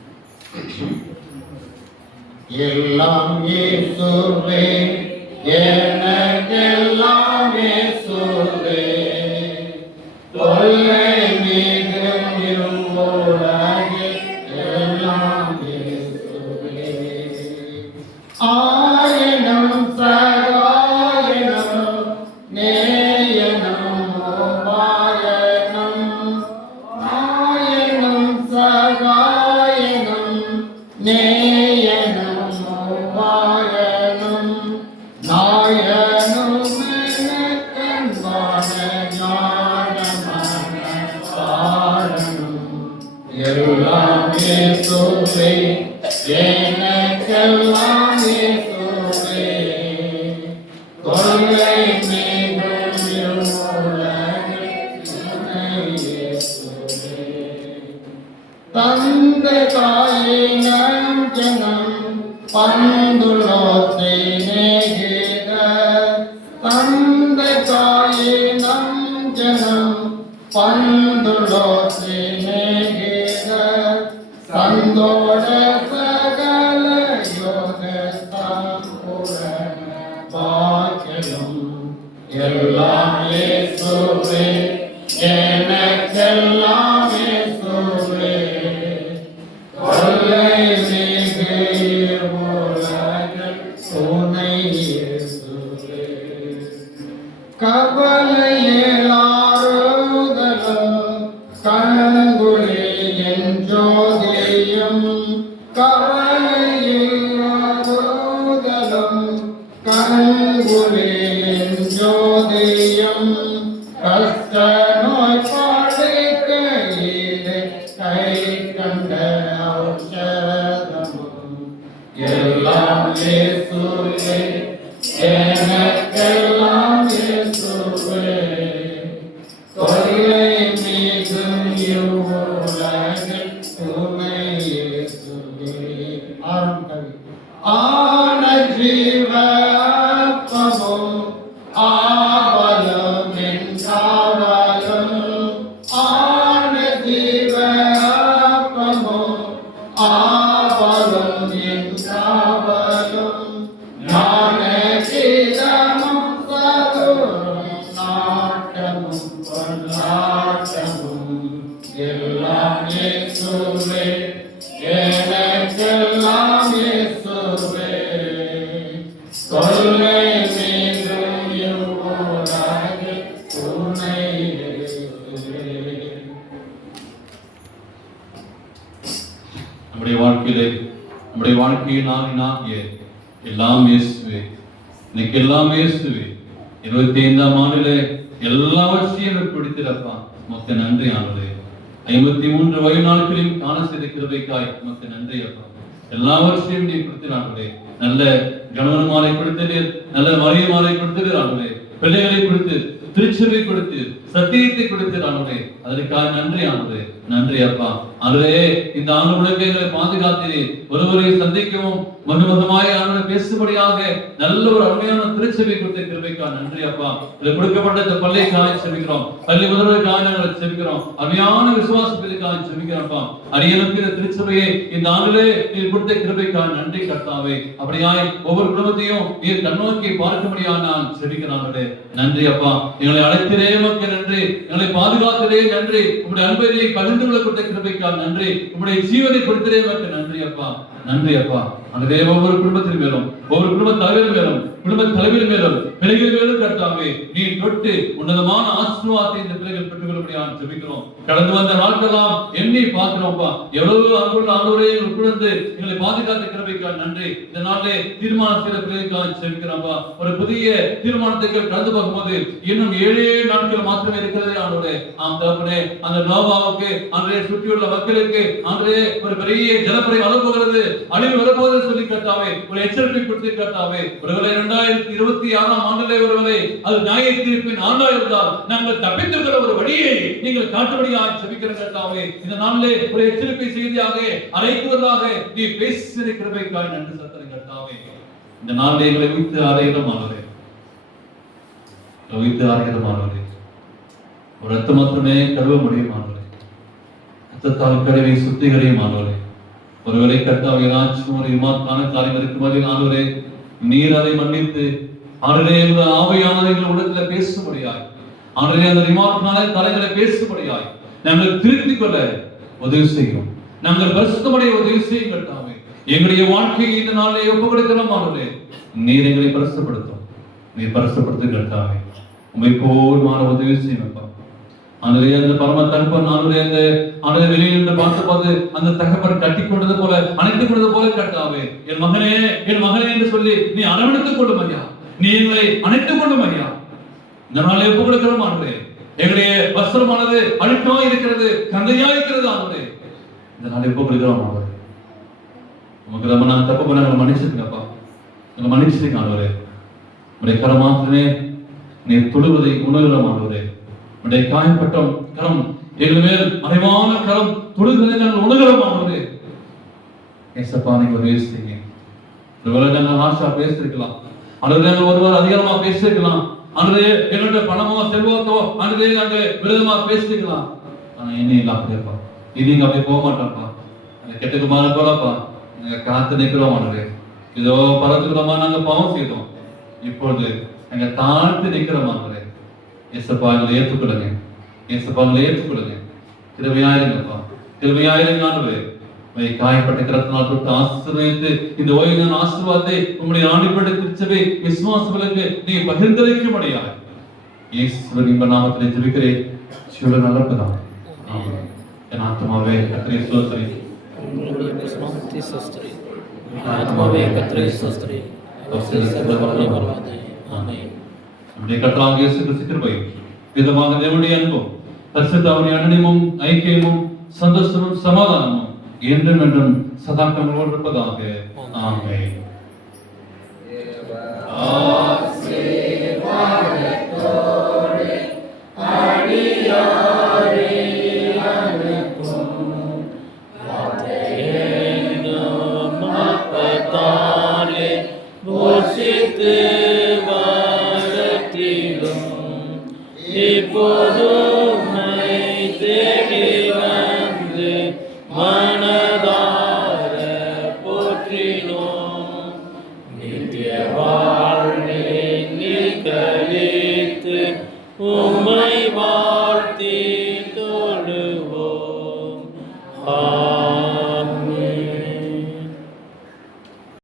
எல்லாம் இயேசுவே, எனக்கெல்லாம் இயேசுவே, தொல்லை மிகும் உலகில் எல்லாம் இயேசுவே. ஆயினும் சகாயனும் நேயனும் உபாயனும், ஆயினும் சகாயனும் நேயனும் உபாயனும், நாயனும் எனக்கன்பான ஞானமான பாடனும், எல்லாம் இயேசுவே, எனக்கெல்லாம் இயேசுவே, தொல்லை மிகும் உலகில் துணை இயேசுவே. தந்த தாயினம் ஜனம் பந்துலோத்தை நேகிட, தந்த தாயினம் ஜனம் பந்துலோத்தை நேகிட, சந்தோட சகல யோக சம்பூரண பாக்கியம், எல்லாம் இயேசுவே, எனக்கெல்லாம் இயேசுவே, தொல்லை மிகு உலகில் துணை இயேசுவே. கவலையிலாறுதலும் கண்குளிர் என் ஜோதியும், கவலையிலாறுதலும் கண்குளிர் என் ஜோதியும், கஷ்ட நோய் படுக்கையிலே கை கண்ட ஔஷதமும், எல்லாம் இயேசுவே, எனக்கெல்லாம் இயேசுவே, தொல்லை மிகும் இவ்வுலகில் துணை இயேசுவே. ஆன ஜீவ அப்பமும் ஆவலும் என் காவலும், ஆன ஜீவ அப்பமும் ஆவலும் என் காவலும், ஞான கீதமும் சதுரும் நாட்டமும் கொண்டாட்டமும், எல்லாம் இயேசுவே, எனக்கெல்லாம் இயேசுவே, தொல்லை மிகும் இவ்வுலகில் துணை இயேசுவே. நம்முடைய வாழ்க்கையில் நான் எல்லாம் இயேசுவே, இன்னைக்கு எல்லாம் இயேசுவே. 25ஆம் ஆண்டிலே எல்லாவற்றையும் எனக்கு பிடித்திருப்பா. மொத்த நன்றி ஆண்டவரே. 53 வயது நாட்களையும் காண செய்த கிருபைக்காய் நமக்கு நன்றி அப்பா. எல்லாவற்றையும் நீ கொடுத்தினார்களே, நல்ல கணவன்மாரை கொடுத்தீர், நல்ல மரியமாரை கொடுத்தீர் ஆண்டவரே, பிள்ளைகளை கொடுத்து, திருச்சபை கொடுத்து, சத்தியத்தை கொடுத்தீர் ஆண்டவரே, அதற்காக நன்றி ஆண்டவரே. நன்றி அப்பா. ஆண்டவரே, இந்த ஆண்டு முழுக்க எங்களை பாதுகாத்தீரே, ஒருவரை சந்திக்கவும் மனுமதமாய் ஆண்டவரை பேசும்படியாக நல்ல ஒரு அருமையான திருச்சபை கொடுத்த கிருபைக்காக நன்றி அப்பா. இதில் கொடுக்கப்பட்ட இந்த பள்ளிக்காக செபிக்கிறோம், பள்ளி முதல்வருக்காக நாங்கள் செபிக்கிறோம், அருமையான விசுவாசத்திற்காக செபிக்கிறோம்ப்பா. அரியனுக்கு இந்த திருச்சபையை இந்த ஆண்டிலே நீர் கொடுத்த கிருபைக்காக நன்றி கர்த்தாவே. அப்படியாய் ஒவ்வொரு குடும்பத்தையும் நீர் கண்ணோக்கி பார்க்கும்படியாக நான் செபிக்கிறேன். நன்றி அப்பா. எங்களை அழைத்திரே உமக்கு நன்றி, எங்களை பாதுகாத்திரே நன்றி, உங்களுடைய அன்பை பகிர்ந்து கொள்ள கொடுத்த கிருபைக்காக நன்றி, உங்களுடைய ஜீவனை கொடுத்திரே உமக்கு நன்றி அப்பா. நன்றி அப்பா. அந்த ஒவ்வொரு குடும்பத்தின் மேலும், ஒவ்வொரு குடும்ப தலைவர் மேலும், குடும்ப தலைவர் மேலும், பிள்ளைகள் மேலும் கர்த்தாவே நீ தொட்டு உன்னதமான ஆசீர்வாதத்தை இந்த பிள்ளைகள் பெற்றுக்கொள்ளும்படியாக ஜெபிக்கிறோம். கடந்து வந்த நாட்களெல்லாம் எண்ணி பார்க்கிறோம்ப்பா, எவ்வளவு அன்புள்ள ஆண்டவரே எங்கள் குழந்தை எங்களை பாதுகாத்த கிருபைக்காக நன்றி. இந்த நாளிலே தீர்மானம் செய்த பிள்ளைகளுக்காக ஜெபிக்கிறோம்ப்பா. ஒரு புதிய தீர்மானத்துக்கு கடந்து போகும்போது இன்னும் 7 நாட்கள் மாத்திரமே இருக்கிறதே ஆண்டவரே. ஆம் தகப்பனே, அந்த நோவாவுக்கு அன்றைய சுற்றியுள்ள மக்களுக்கு அன்றைய ஒரு பெரிய ஜலப்படை வரப்போகிறது, அழிவு வரப்போகிறது சொல்லி கர்த்தாவே ஒரு எச்சரிக்கை கொடுத்து கர்த்தாவே, ஒருவேளை 2026ஆம் ஆண்டிலே ஒருவேளை அது நியாய தீர்ப்பின் ஆண்டா இருந்தால் நாங்கள் தப்பித்துக் கொள்ள ஒரு வழியை நீங்கள் காட்டும்படியாக ஜெபிக்கிற கர்த்தாவே, இந்த நாளிலே ஒரு எச்சரிக்கை செய்தியாக அழைக்குவதாக நீ பேசிய கிருபைக்காக நன்றி செலுத்துகிறேன் கர்த்தாவே. இந்த நாளிலே எங்களை வைத்து ஆலயமானவரே, வைத்து ஆலயமானவரே, ஒரு ரத்தம் மாத்திரமே கழுவ முடியுமானவரே, ரத்தத்தால் கழுவி சுத்திகரியுமானவரே. ஒருவேளை கர்த்தாவே ஏதாச்சும் ஒரு விமானமான காரியம் இருக்கும்போது ஆண்டவரே நீர் அதை மன்னித்து ஆண்டவரே எங்கள் ஆவியானதை எங்கள் உள்ளத்துல பேசும்படியாய், ஆண்டவரே அந்த விமானமான தலைகளை பேசும்படியாய் நாங்கள் திருத்திக் கொள்ள உதவி செய்யும், நாங்கள் பரிசுத்தமடைய உதவி செய்யும் கர்த்தாவே. எங்களுடைய வாழ்க்கையை இந்த நாளிலே ஒப்புக் கொடுக்கிறோம் ஆண்டவரே, நீர் எங்களை பரிசுத்தப்படுத்தும், நீர் பரிசுத்தப்படுத்து கர்த்தாவே. உம்மை போல் மாற உதவி செய்யும் அப்பா. ஆண்டவரே அந்த பரம தகப்பன் ஆண்டவரே அந்த ஆண்டவரே வெளியில் இருந்து பார்த்து அந்த தகப்பன் கட்டி கொண்டது போல அணைத்துக் கொண்டது போல கர்த்தாவே, என் மகனே என் மகனே என்று சொல்லி நீ அரவணைத்துக் கொள்ளும் ஐயா, நீ எங்களை அணைத்துக் கொள்ளும் ஐயா. இந்த நாளை ஒப்புக் கொடுக்கிறோம் ஆண்டவரே, எங்களுடைய வஸ்திரமானது அழுக்கமா இருக்கிறது, கந்தையா இருக்கிறது ஆண்டவரே, இந்த நாளை ஒப்புக் கொடுக்கிறோம் ஆண்டவரே. நமக்கு நம்ம நான் தப்பு பண்ண எங்களை மன்னிச்சிருங்கப்பா, எங்களை மன்னிச்சிருங்க ஆண்டவரே. உடைய கரம் மாத்திரமே நீ தொழுவதை உணர்கிறோம் ஆண்டவரே. உடைய காயப்பட்ட கரம் எங்கள் மேல் மறைவான கரம் தொழுகிறதை நாங்கள் உணர்கிறோம் ஆண்டவரே. ஏசப்பா நீங்க ஒரு பேசுறீங்க, ஒருவேளை நாங்கள் ஆஷா பேசிருக்கலாம், அல்லது நாங்கள் ஒருவர் அதிகாரமா பேசிருக்கலாம், அல்லது எங்களுடைய பணமோ செல்வாக்கோ அல்லது நாங்க விரோதமா பேசிருக்கலாம். ஆனா என்ன இல்லை அப்படியேப்பா, இது இங்க அப்படி போக மாட்டோம்ப்பா, அந்த கெட்டுக்கு மாற போலப்பா நாங்க காத்து நிற்கிறோம் ஆண்டவரே. இதோ பரத்துக்கிறோமா நாங்க பாவம் செய்தோம், இப்பொழுது நாங்க தாழ்த்து நிற்கிறோம் ஆண்டவரே. ஏசப்பா எங்களை ஏற்றுக்கொள்ளுங்க, ஏசப்பா எங்களை ஏற்றுக்கொள்ளுங்க, கிருபையாயிருங்கப்பா, கிருபையாயிருங்க ஆண்டவரே. காயப்பட்ட கிரத்தினால் தொட்டு ஆசீர்வதித்து இந்த ஓய்வு நான் ஆசீர்வாதத்தை உங்களுடைய ஆண்டிப்பட்ட திருச்சபை விசுவாசங்களுக்கு நீ பகிர்ந்தளிக்கும்படியாக இயேசுவின் நாமத்திலே ஜெபிக்கிறேன். சிவ நல்லப்பதான். ஆமென். என் ஆத்மாவே கர்த்தரை ஸ்தோத்திரி, ஆத்மாவே கர்த்தரை ஸ்தோத்திரி, ஆமென். நம்முடைய கர்த்தராகிய இயேசு கிறிஸ்து கிருபையும் பிதாவாகிய தேவனுடைய அன்பும் பரிசுத்த ஆவியின் அன்பினும் ஐக்கியமும் சந்தோஷமும் சமாதானமும் என்றும் என்றும் சதா காலங்களோடு இருப்பதாக. ஆமென். உம்மை